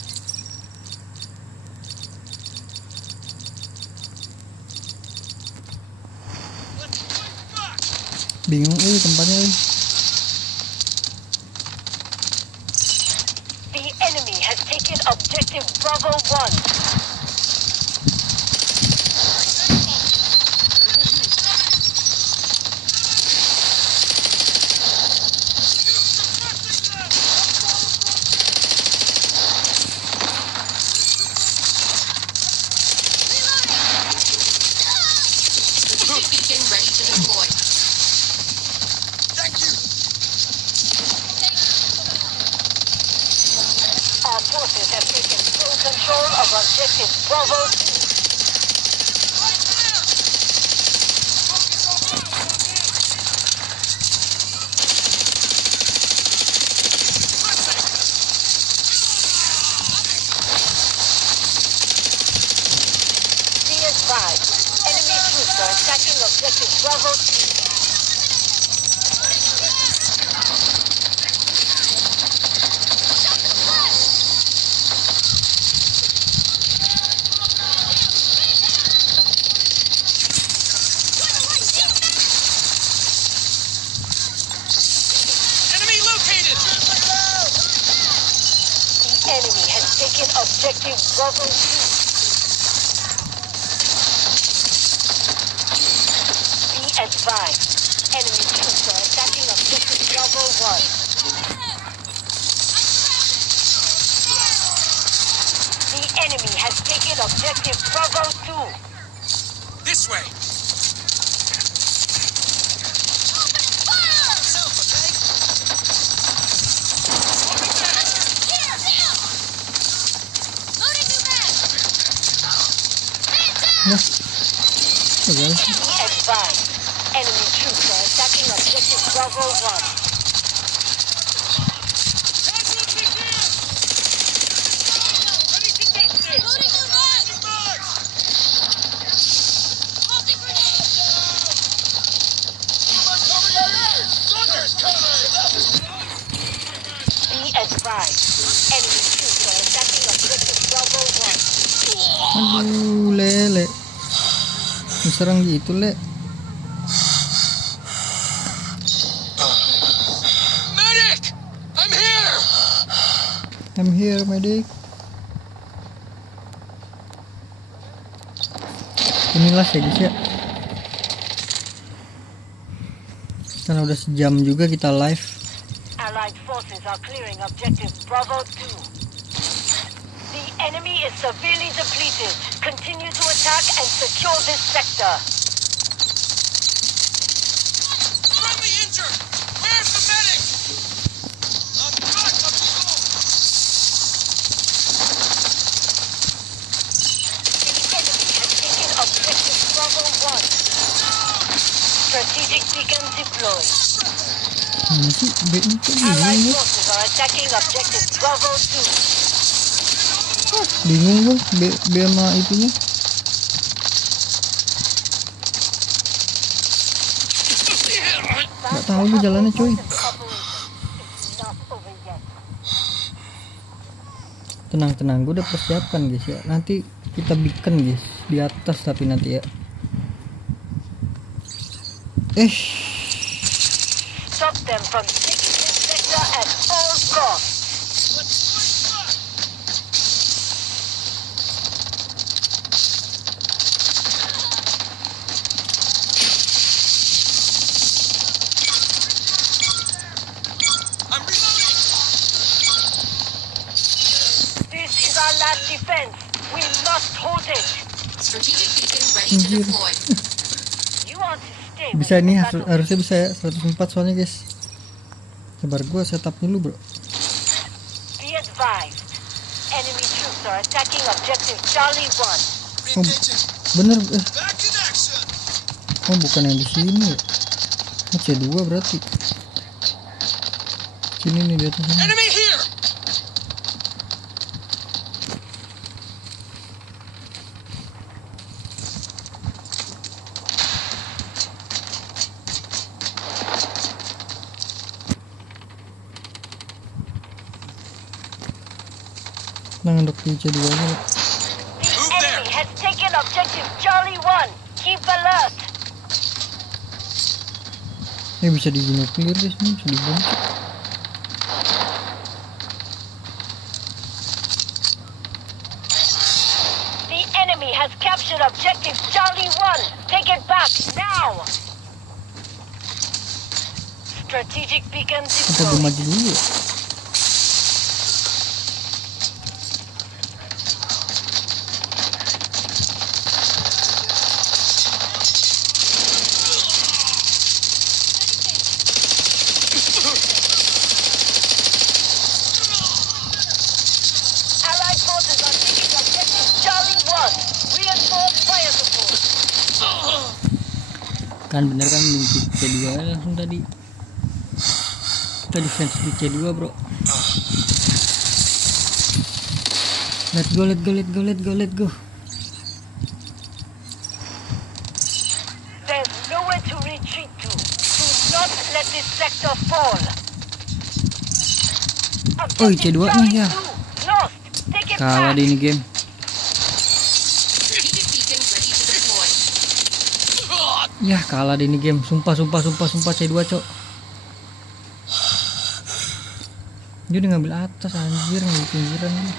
Bingung tempatnya. The enemy has taken objective Bravo 1. Beacon ready to deploy. Thank you. Our forces have taken full control of objective Bravo 2. Be advised, enemy troops are attacking objective Bravo 2. taken objective Bravo 2. Be advised, enemy troops are attacking objective Bravo 1. The enemy has taken objective Bravo 2. This way. Nah, oke. Be advised, enemy troops are attacking objective Bravo 1. Be advised, enemy troops are attacking objective Bravo 1. Aduh, lele. Diserang gitu, Le. Medic! I'm here! I'm here, medic. Inilah ya guys ya. Karena udah sejam juga kita live. Allied forces are clearing objective Bravo 2. The enemy is severely depleted. Continue to attack and secure this sector. Friendly injured! Where's the medic? Атака, people! The enemy has taken objective Bravo 1. Strategic beacon deployed. Mana sih? BI kok Allied bingung? forces are attacking objective Bravo 2. Bingung gue B sama itunya. Nggak tahu gue jalannya coy. Tenang, gue udah persiapkan guys ya. Nanti kita bikin guys di atas tapi nanti ya. Stop them from taking this sector at all costs. I'm reloading! This is our last defense. We must hold it. Strategic beacon ready to Anjir. deploy. You want to stay Bisa with ini the battle. harusnya bisa ya 104 soalnya guys. Sabar gue setup dulu bro. Be advised. Enemy troops are attacking objective Charlie 1. Oh, Re-engaging. bener Back in action! oh bukan yang di sini ya. Oh, C2 berarti. Sini nih di atas ini. Enemy here! Nah, untuk di C2 nya. The enemy has taken objective Charlie 1. Keep alert. Bisa di nuklir guys, ini bisa dibom. The enemy has captured objective Charlie 1. Take it back now. Strategic beacon Apa gue deployed. maju dulu ya? Allied forces are taking objective Charlie 1. Reinforce fire support. Kan bener kan di C2 langsung tadi. Kita defense di C2 bro. Let's go. There's nowhere to retreat to. Do not let this sector fall. Oh, C2 nih ya. Lost. Take it Kalah back. di ini game. Strategic beacon ready to deploy. Ya kalah di ini game. Sumpah C2 cok. Dia udah ngambil atas anjir, ngambil pinggiran nih.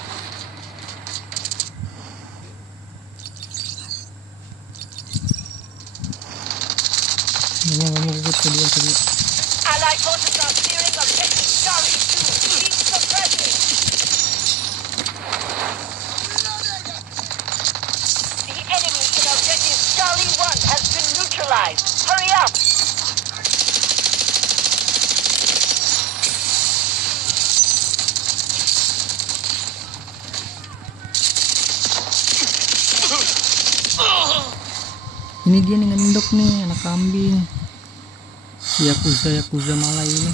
Allied forces are clearing objective Charlie 2. Keep suppressing. The enemy in objective Charlie 1 has been neutralized. Hurry up. Ini dia nih ngendok nih, anak kambing. Si Yakuza Malay ini.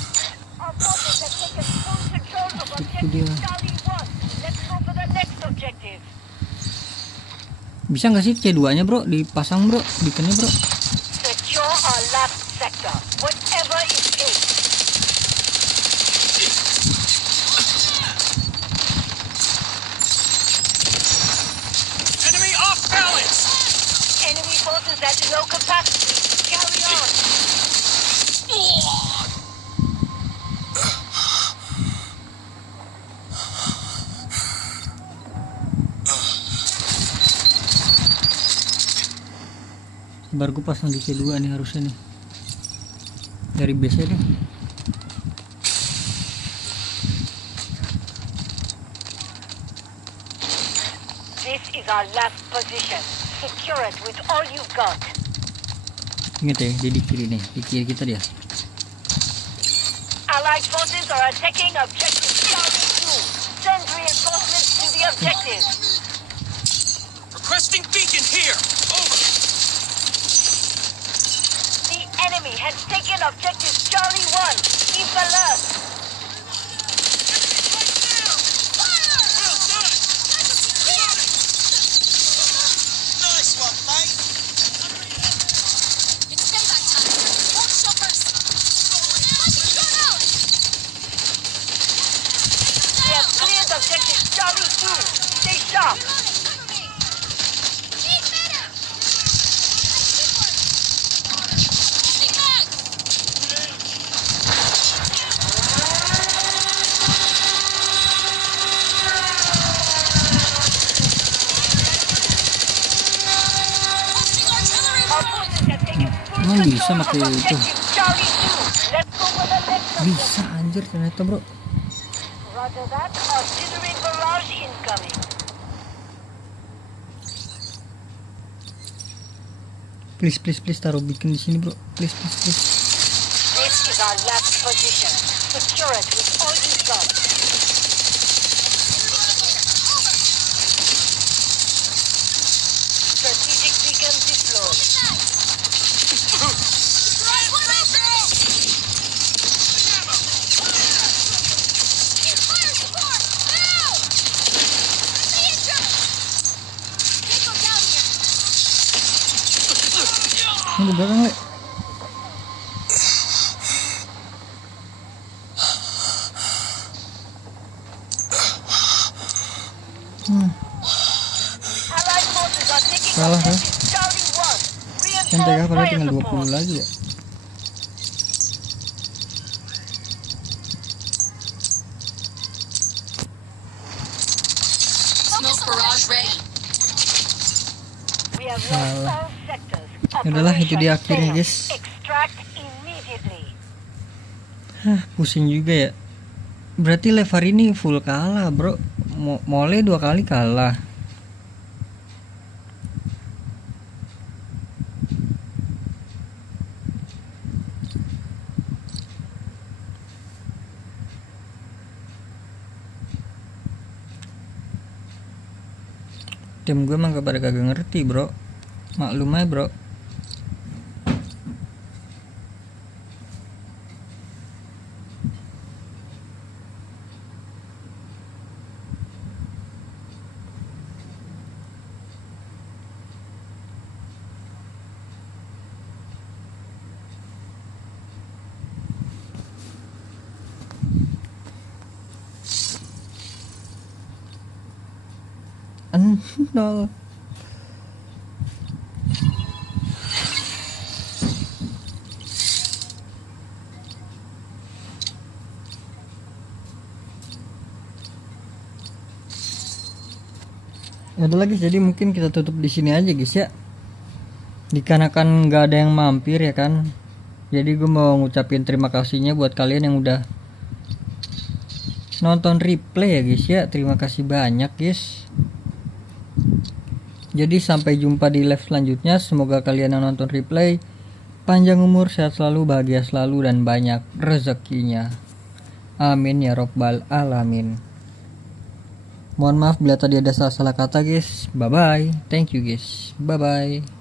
Our forces have taken full control of Itu dia. objective Charlie 1. Let's go for the next objective. Bisa nggak sih C2-nya bro dipasang bro, beaconnya bro? Secure our last sector, whatever it takes. Enemy off balance! Enemy forces at low capacity. Carry on. Sabar gue pasang di C2 nih harusnya nih. Dari base deh. This is our last position. Secure it with all you've got. Ingat ya, dia di kiri nih, di kiri kita dia. Allied forces are attacking objective Charlie 2. Send reinforcements to the objective. Requesting beacon here! Over! The enemy has taken objective Charlie 1. Keep alert. Well done! Reloading! Nice one, mate! It's payback time. Won't show first. Go now. We have cleared objective Charlie 2. Stay sharp. Need medic. Big mag. Posting artillery. Our forces have taken full Emang bisa control pakai of itu? objective Charlie 2. Let's go for the next objective. Bisa anjir ternyata bro. Roger that. Artillery barrage incoming. Please taruh beacon di sini bro. Please. This is our last position. Secure it with all you've got. Strategic beacon deployed. Fire support. Now. The incoming. Can't go down here. Ini di belakang le. Allied forces are taking Salah, kan? objective Charlie 1. Yang TK Reinforce padahal fire tinggal support. 20 lagi ya. Smoke barrage ready. We have lost Salah. all sectors. Yaudahlah, itu dia Operation akhirnya, failed. guys. Extract immediately. Hah, pusing juga ya. Berarti levar ini full kalah bro. Mole 2 kali kalah. Tim gue emang kagak ngerti bro. Maklum aja bro. No. Ada lagi, jadi mungkin kita tutup di sini aja guys ya. Dikarenakan nggak ada yang mampir ya kan. Jadi gue mau ngucapin terima kasihnya buat kalian yang udah nonton replay ya guys ya. Terima kasih banyak guys. Jadi sampai jumpa di live selanjutnya. Semoga kalian yang nonton replay panjang umur, sehat selalu, bahagia selalu, dan banyak rezekinya. Amin ya robbal alamin. Mohon maaf bila tadi ada salah kata guys. Bye bye. Thank you guys. Bye bye.